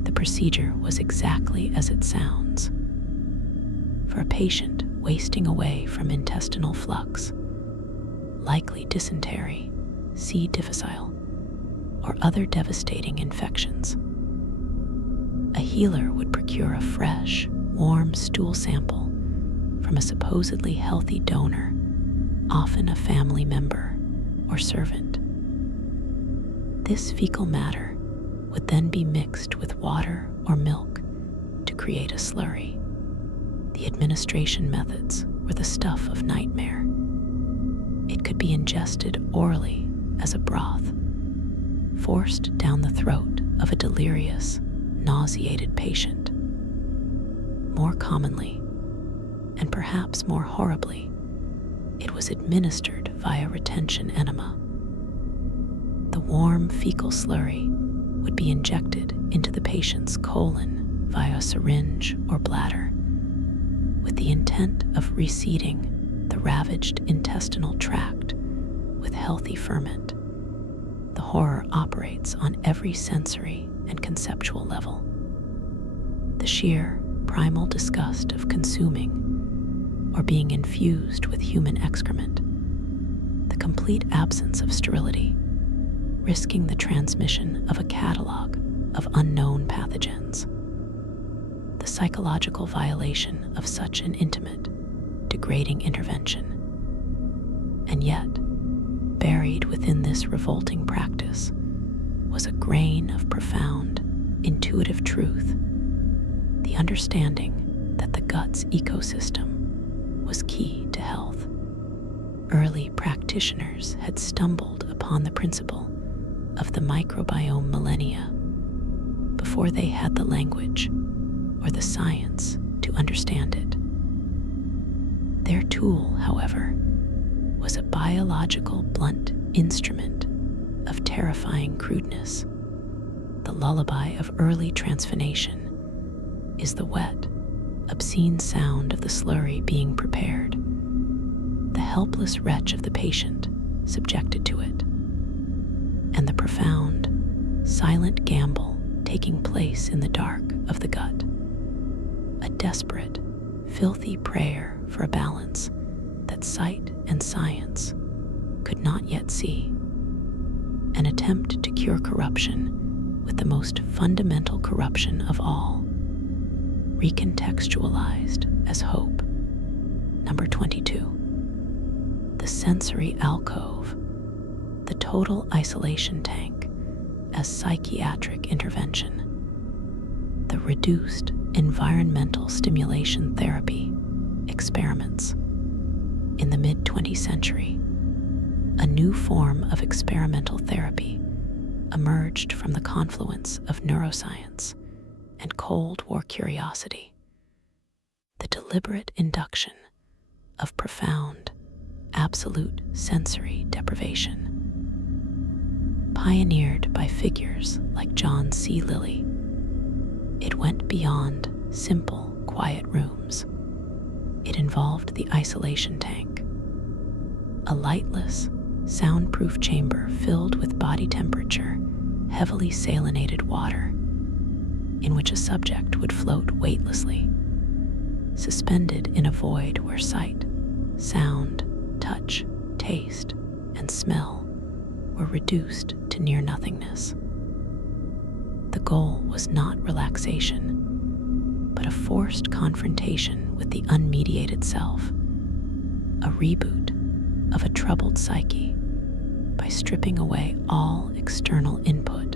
The procedure was exactly as it sounds. For a patient wasting away from intestinal flux, likely dysentery, C. difficile, or other devastating infections, a healer would procure a fresh, warm stool sample from a supposedly healthy donor, often a family member or servant. This fecal matter would then be mixed with water or milk to create a slurry. The administration methods were the stuff of nightmare. It could be ingested orally as a broth, forced down the throat of a delirious, nauseated patient. More commonly, and perhaps more horribly, it was administered via retention enema. The warm fecal slurry would be injected into the patient's colon via syringe or bladder, with the intent of reseeding the ravaged intestinal tract with healthy ferment. The horror operates on every sensory and conceptual level. The sheer, primal disgust of consuming or being infused with human excrement, the complete absence of sterility, risking the transmission of a catalog of unknown pathogens. The psychological violation of such an intimate, degrading intervention. And yet, buried within this revolting practice was a grain of profound, intuitive truth, the understanding that the gut's ecosystem was key to health. Early practitioners had stumbled upon the principle of the microbiome millennia before they had the language or the science to understand it. Their tool, however, was a biological blunt instrument of terrifying crudeness. The lullaby of early transphonation is the wet, obscene sound of the slurry being prepared, the helpless retch of the patient subjected to it, and the profound, silent gamble taking place in the dark of the gut. A desperate, filthy prayer for a balance that sight and science could not yet see. An attempt to cure corruption with the most fundamental corruption of all, recontextualized as hope. Number 22. The sensory alcove, the total isolation tank as psychiatric intervention. The reduced environmental stimulation therapy experiments. In the mid-20th century, a new form of experimental therapy emerged from the confluence of neuroscience and Cold War curiosity: the deliberate induction of profound, absolute sensory deprivation. Pioneered by figures like John C. Lilly, it went beyond simple, quiet rooms. It involved the isolation tank, a lightless, soundproof chamber filled with body temperature, heavily salinated water, in which a subject would float weightlessly, suspended in a void where sight, sound, touch, taste, and smell were reduced to near nothingness. The goal was not relaxation, but a forced confrontation with the unmediated self, a reboot of a troubled psyche by stripping away all external input.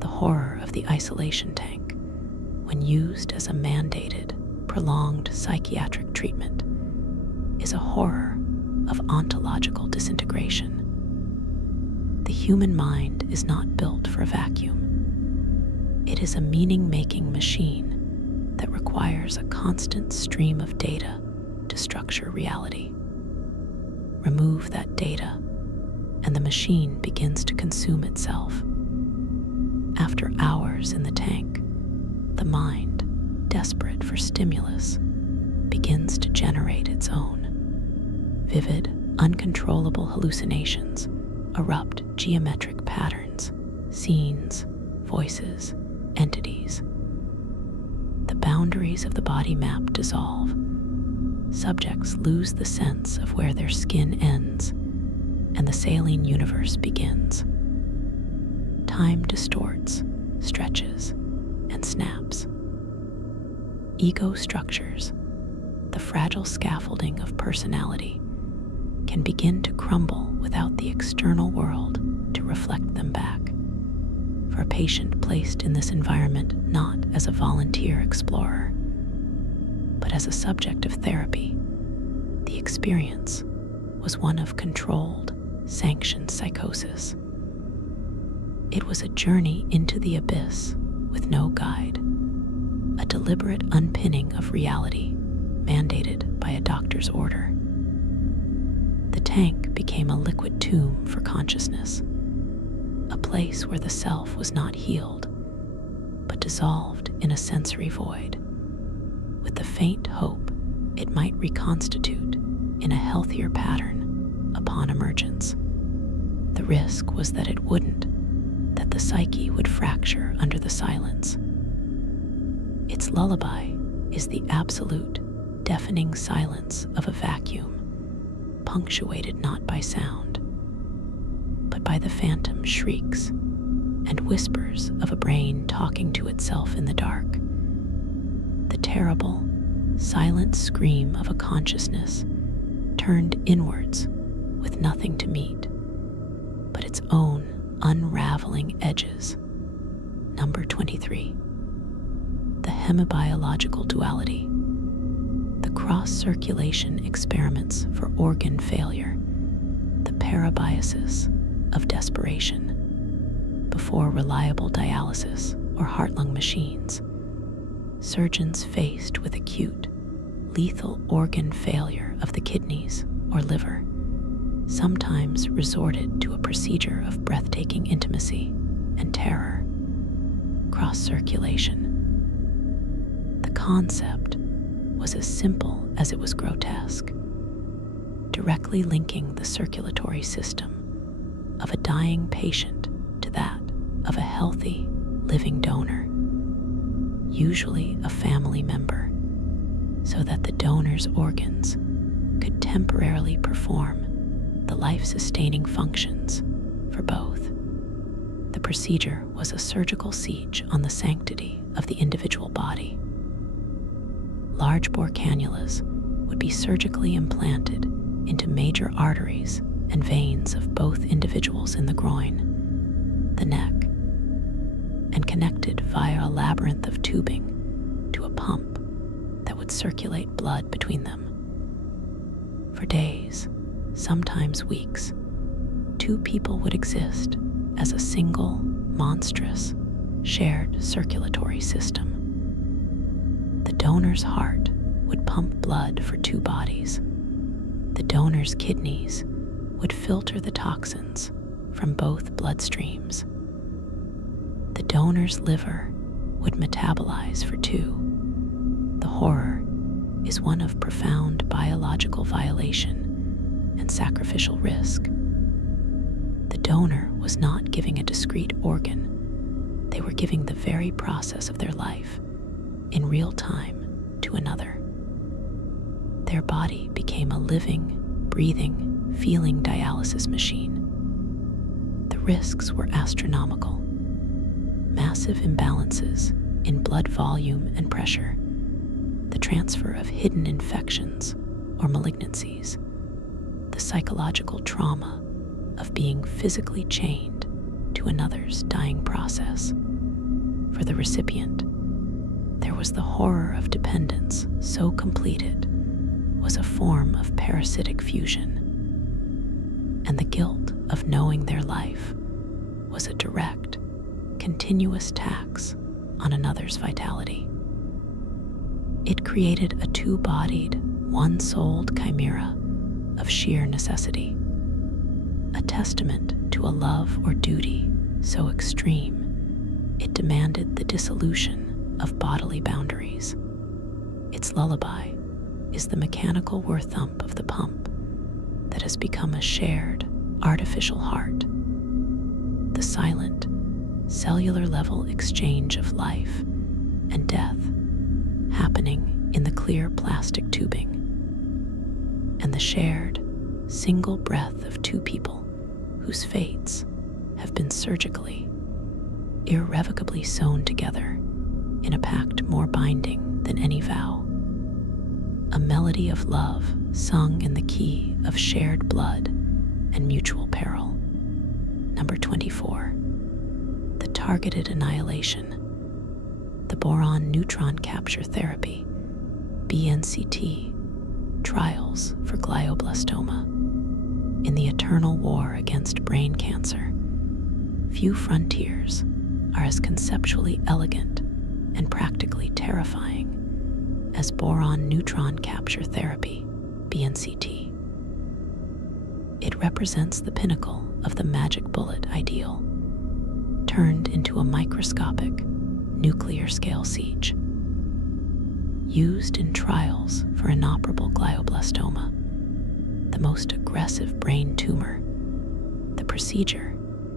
The horror of the isolation tank, when used as a mandated, prolonged psychiatric treatment, is a horror of ontological disintegration. The human mind is not built for a vacuum. It is a meaning-making machine that requires a constant stream of data to structure reality. Remove that data, and the machine begins to consume itself. After hours in the tank, the mind, desperate for stimulus, begins to generate its own. Vivid, uncontrollable hallucinations erupt geometric patterns, scenes, voices, entities. The boundaries of the body map dissolve. Subjects lose the sense of where their skin ends and the saline universe begins. Time distorts, stretches, and snaps. Ego structures, the fragile scaffolding of personality, can begin to crumble without the external world to reflect them back. For a patient placed in this environment not as a volunteer explorer, but as a subject of therapy, the experience was one of controlled, sanctioned psychosis. It was a journey into the abyss with no guide, a deliberate unpinning of reality mandated by a doctor's order. The tank became a liquid tomb for consciousness, a place where the self was not healed, but dissolved in a sensory void, with the faint hope it might reconstitute in a healthier pattern upon emergence. The risk was that it wouldn't, that the psyche would fracture under the silence. Its lullaby is the absolute, deafening silence of a vacuum, punctuated not by sound, but by the phantom shrieks and whispers of a brain talking to itself in the dark. The terrible, silent scream of a consciousness turned inwards with nothing to meet but its own unraveling edges. Number 23. The hemibiological duality. The cross-circulation experiments for organ failure, the parabiosis of desperation. Before reliable dialysis or heart-lung machines, surgeons faced with acute, lethal organ failure of the kidneys or liver sometimes resorted to a procedure of breathtaking intimacy and terror: cross-circulation. The concept was as simple as it was grotesque, directly linking the circulatory system of a dying patient to that of a healthy, living donor, usually a family member, so that the donor's organs could temporarily perform the life-sustaining functions for both. The procedure was a surgical siege on the sanctity of the individual body. Large bore cannulas would be surgically implanted into major arteries and veins of both individuals in the groin, the neck, and connected via a labyrinth of tubing to a pump that would would circulate blood between them. For days, sometimes weeks, two people would exist as a single, monstrous, shared circulatory system. The donor's heart would pump blood for two bodies. The donor's kidneys would filter the toxins from both bloodstreams. The donor's liver would metabolize for two. The horror is one of profound biological violation and sacrificial risk. The donor was not giving a discrete organ, they were giving the very process of their life in real time to another. Their body became a living, breathing, feeling dialysis machine. The risks were astronomical. Massive imbalances in blood volume and pressure, the transfer of hidden infections or malignancies, the psychological trauma of being physically chained to another's dying process. For the recipient, there was the horror of dependence so completed was a form of parasitic fusion, and the guilt of knowing their life was a direct, continuous tax on another's vitality. It created a two-bodied, one-souled chimera of sheer necessity, a testament to a love or duty so extreme it demanded the dissolution of bodily boundaries. Its lullaby is the mechanical whir thump of the pump that has become a shared, artificial heart, the silent, cellular-level exchange of life and death happening in the clear plastic tubing, and the shared, single breath of two people whose fates have been surgically, irrevocably sewn together in a pact more binding than any vow. A melody of love sung in the key of shared blood and mutual peril. Number 24. The targeted annihilation. The boron neutron capture therapy, BNCT, trials for glioblastoma. In the eternal war against brain cancer, few frontiers are as conceptually elegant and practically terrifying as boron neutron capture therapy, BNCT. It represents the pinnacle of the magic bullet ideal, turned into a microscopic, nuclear-scale siege. Used in trials for inoperable glioblastoma, the most aggressive brain tumor, the procedure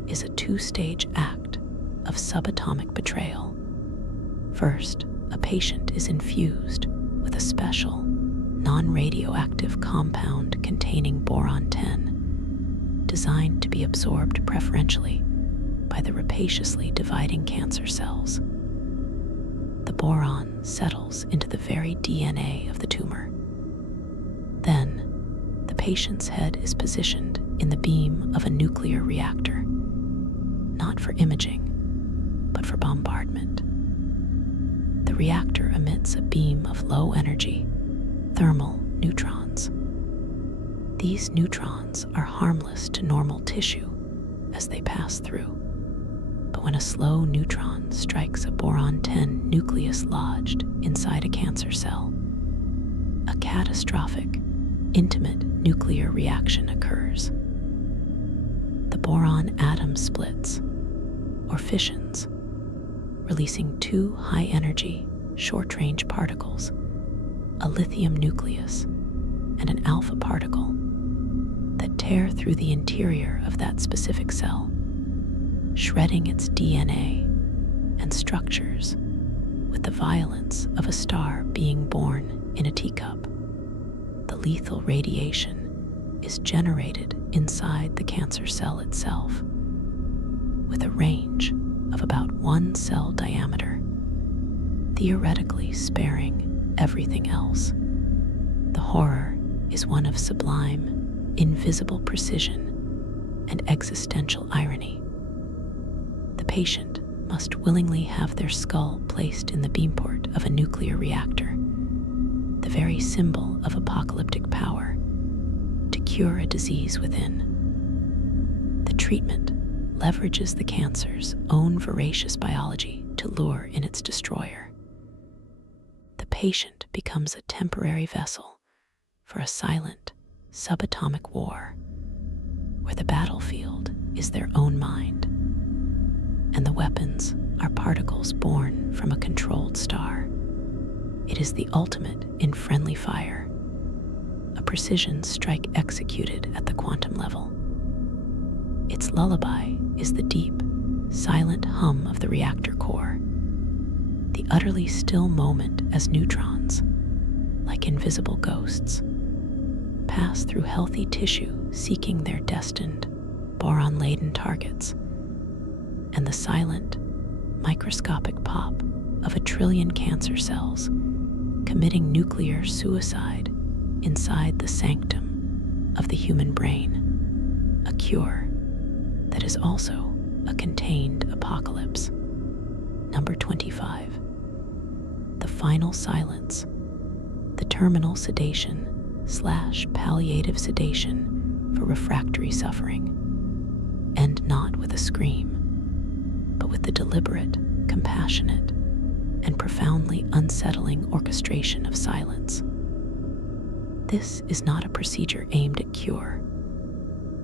is a two-stage act of subatomic betrayal. First, a patient is infused with a special, non-radioactive compound containing boron-10, designed to be absorbed preferentially by the rapaciously dividing cancer cells. The boron settles into the very DNA of the tumor. Then, the patient's head is positioned in the beam of a nuclear reactor, not for imaging, but for bombardment. The reactor emits a beam of low-energy, thermal neutrons. These neutrons are harmless to normal tissue as they pass through. But when a slow neutron strikes a boron-10 nucleus lodged inside a cancer cell, a catastrophic, intimate nuclear reaction occurs. The boron atom splits, or fissions, releasing two high-energy, short-range particles, a lithium nucleus and an alpha particle, that tear through the interior of that specific cell, shredding its DNA and structures with the violence of a star being born in a teacup. The lethal radiation is generated inside the cancer cell itself, with a range of about 1 cell diameter, theoretically sparing everything else. The horror is one of sublime, invisible precision and existential irony. The patient must willingly have their skull placed in the beamport of a nuclear reactor, very symbol of apocalyptic power, to cure a disease within. The treatment leverages the cancer's own voracious biology to lure in its destroyer. The patient becomes a temporary vessel for a silent, subatomic war, where the battlefield is their own mind, and the weapons are particles born from a controlled star. It is the ultimate in friendly fire, a precision strike executed at the quantum level. Its lullaby is the deep, silent hum of the reactor core, the utterly still moment as neutrons, like invisible ghosts, pass through healthy tissue seeking their destined, boron-laden targets, and the silent, microscopic pop of a trillion cancer cells committing nuclear suicide inside the sanctum of the human brain, a cure that is also a contained apocalypse. Number 25. The final silence, the terminal sedation / palliative sedation for refractory suffering. End not with a scream, but with the deliberate, compassionate, and profoundly unsettling orchestration of silence. This is not a procedure aimed at cure,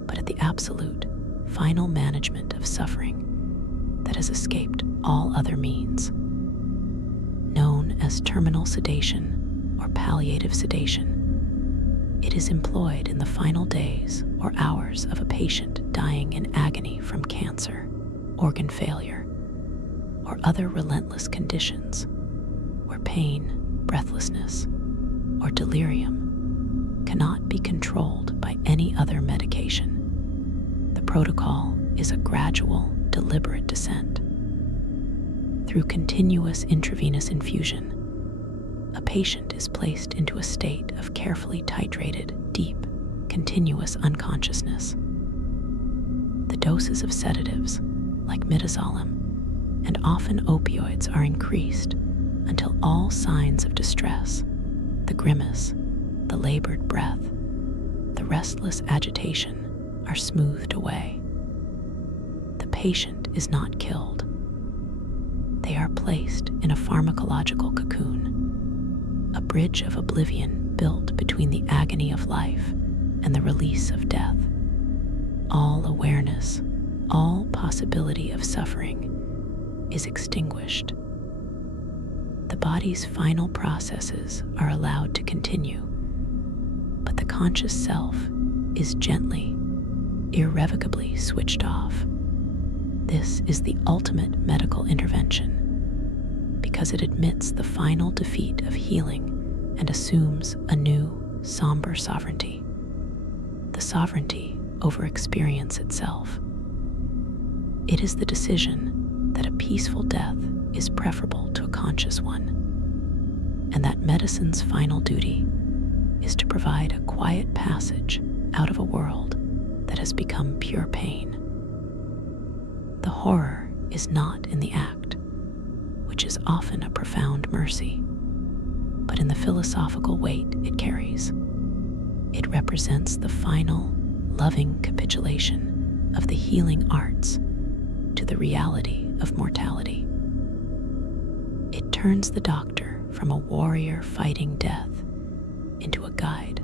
but at the absolute, final management of suffering that has escaped all other means. Known as terminal sedation or palliative sedation, it is employed in the final days or hours of a patient dying in agony from cancer, organ failure, or other relentless conditions where pain, breathlessness, or delirium cannot be controlled by any other medication. The protocol is a gradual, deliberate descent. Through continuous intravenous infusion, a patient is placed into a state of carefully titrated, deep, continuous unconsciousness. The doses of sedatives, like midazolam, and often opioids are increased until all signs of distress, the grimace, the labored breath, the restless agitation, are smoothed away. The patient is not killed. They are placed in a pharmacological cocoon, a bridge of oblivion built between the agony of life and the release of death. All awareness, all possibility of suffering is extinguished. The body's final processes are allowed to continue, but the conscious self is gently, irrevocably switched off. This is the ultimate medical intervention because it admits the final defeat of healing and assumes a new, somber sovereignty, the sovereignty over experience itself. It is the decision that a peaceful death is preferable to a conscious one, and that medicine's final duty is to provide a quiet passage out of a world that has become pure pain. The horror is not in the act, which is often a profound mercy, but in the philosophical weight it carries. It represents the final, loving capitulation of the healing arts to the reality of mortality. It turns the doctor from a warrior fighting death into a guide,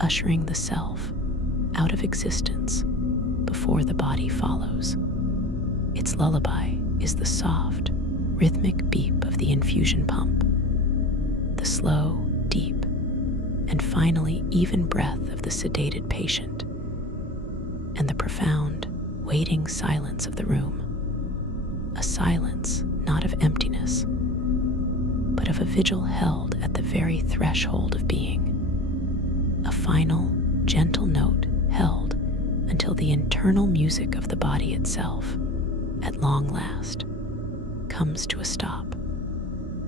ushering the self out of existence before the body follows. Its lullaby is the soft, rhythmic beep of the infusion pump, the slow, deep, and finally even breath of the sedated patient, and the profound, waiting silence of the room. A silence not of emptiness, but of a vigil held at the very threshold of being. A final, gentle note held until the internal music of the body itself, at long last, comes to a stop.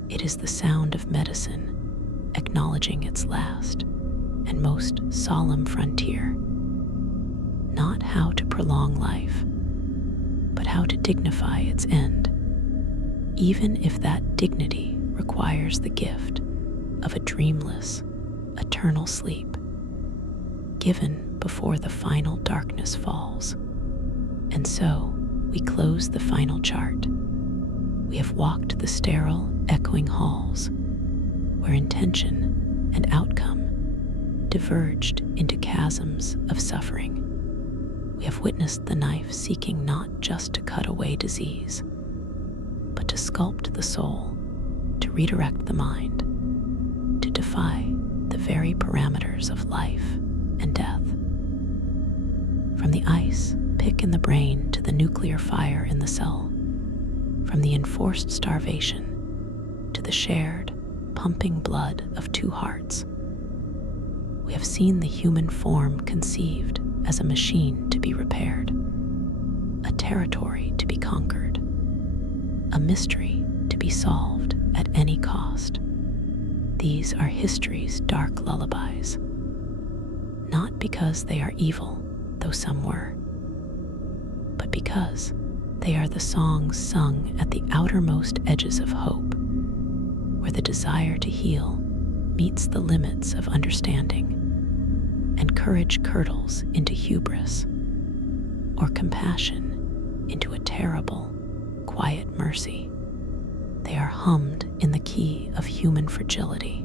It is the sound of medicine acknowledging its last and most solemn frontier. Not how to prolong life, but how to dignify its end, even if that dignity requires the gift of a dreamless, eternal sleep, given before the final darkness falls. And so we close the final chart. We have walked the sterile, echoing halls, where intention and outcome diverged into chasms of suffering. We have witnessed the knife seeking not just to cut away disease, but to sculpt the soul, to redirect the mind, to defy the very parameters of life and death. From the ice pick in the brain to the nuclear fire in the cell, from the enforced starvation to the shared, pumping blood of two hearts, we have seen the human form conceived as a machine to be repaired, a territory to be conquered, a mystery to be solved at any cost. These are history's dark lullabies, not because they are evil, though some were, but because they are the songs sung at the outermost edges of hope, where the desire to heal meets the limits of understanding, and courage curdles into hubris, or compassion into a terrible, quiet mercy. They are hummed in the key of human fragility,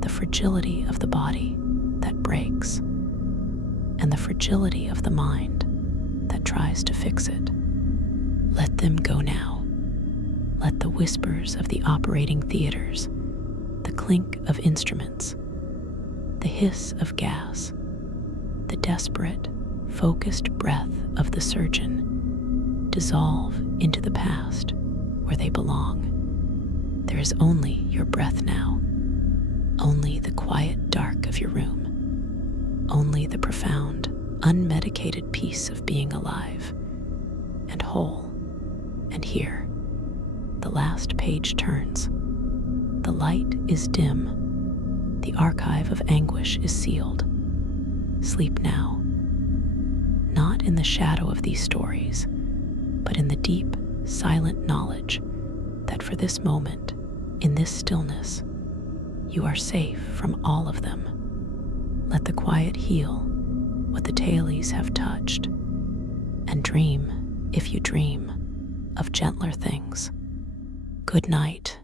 the fragility of the body that breaks, and the fragility of the mind that tries to fix it. Let them go now. Let the whispers of the operating theaters, the clink of instruments, the hiss of gas, the desperate, focused breath of the surgeon dissolve into the past where they belong. There is only your breath now, only the quiet dark of your room, only the profound, unmedicated peace of being alive and whole. And here, the last page turns. The light is dim. The archive of anguish is sealed. Sleep now, not in the shadow of these stories, but in the deep, silent knowledge that for this moment, in this stillness, you are safe from all of them. Let the quiet heal what the tailies have touched, and dream, if you dream, of gentler things. Good night.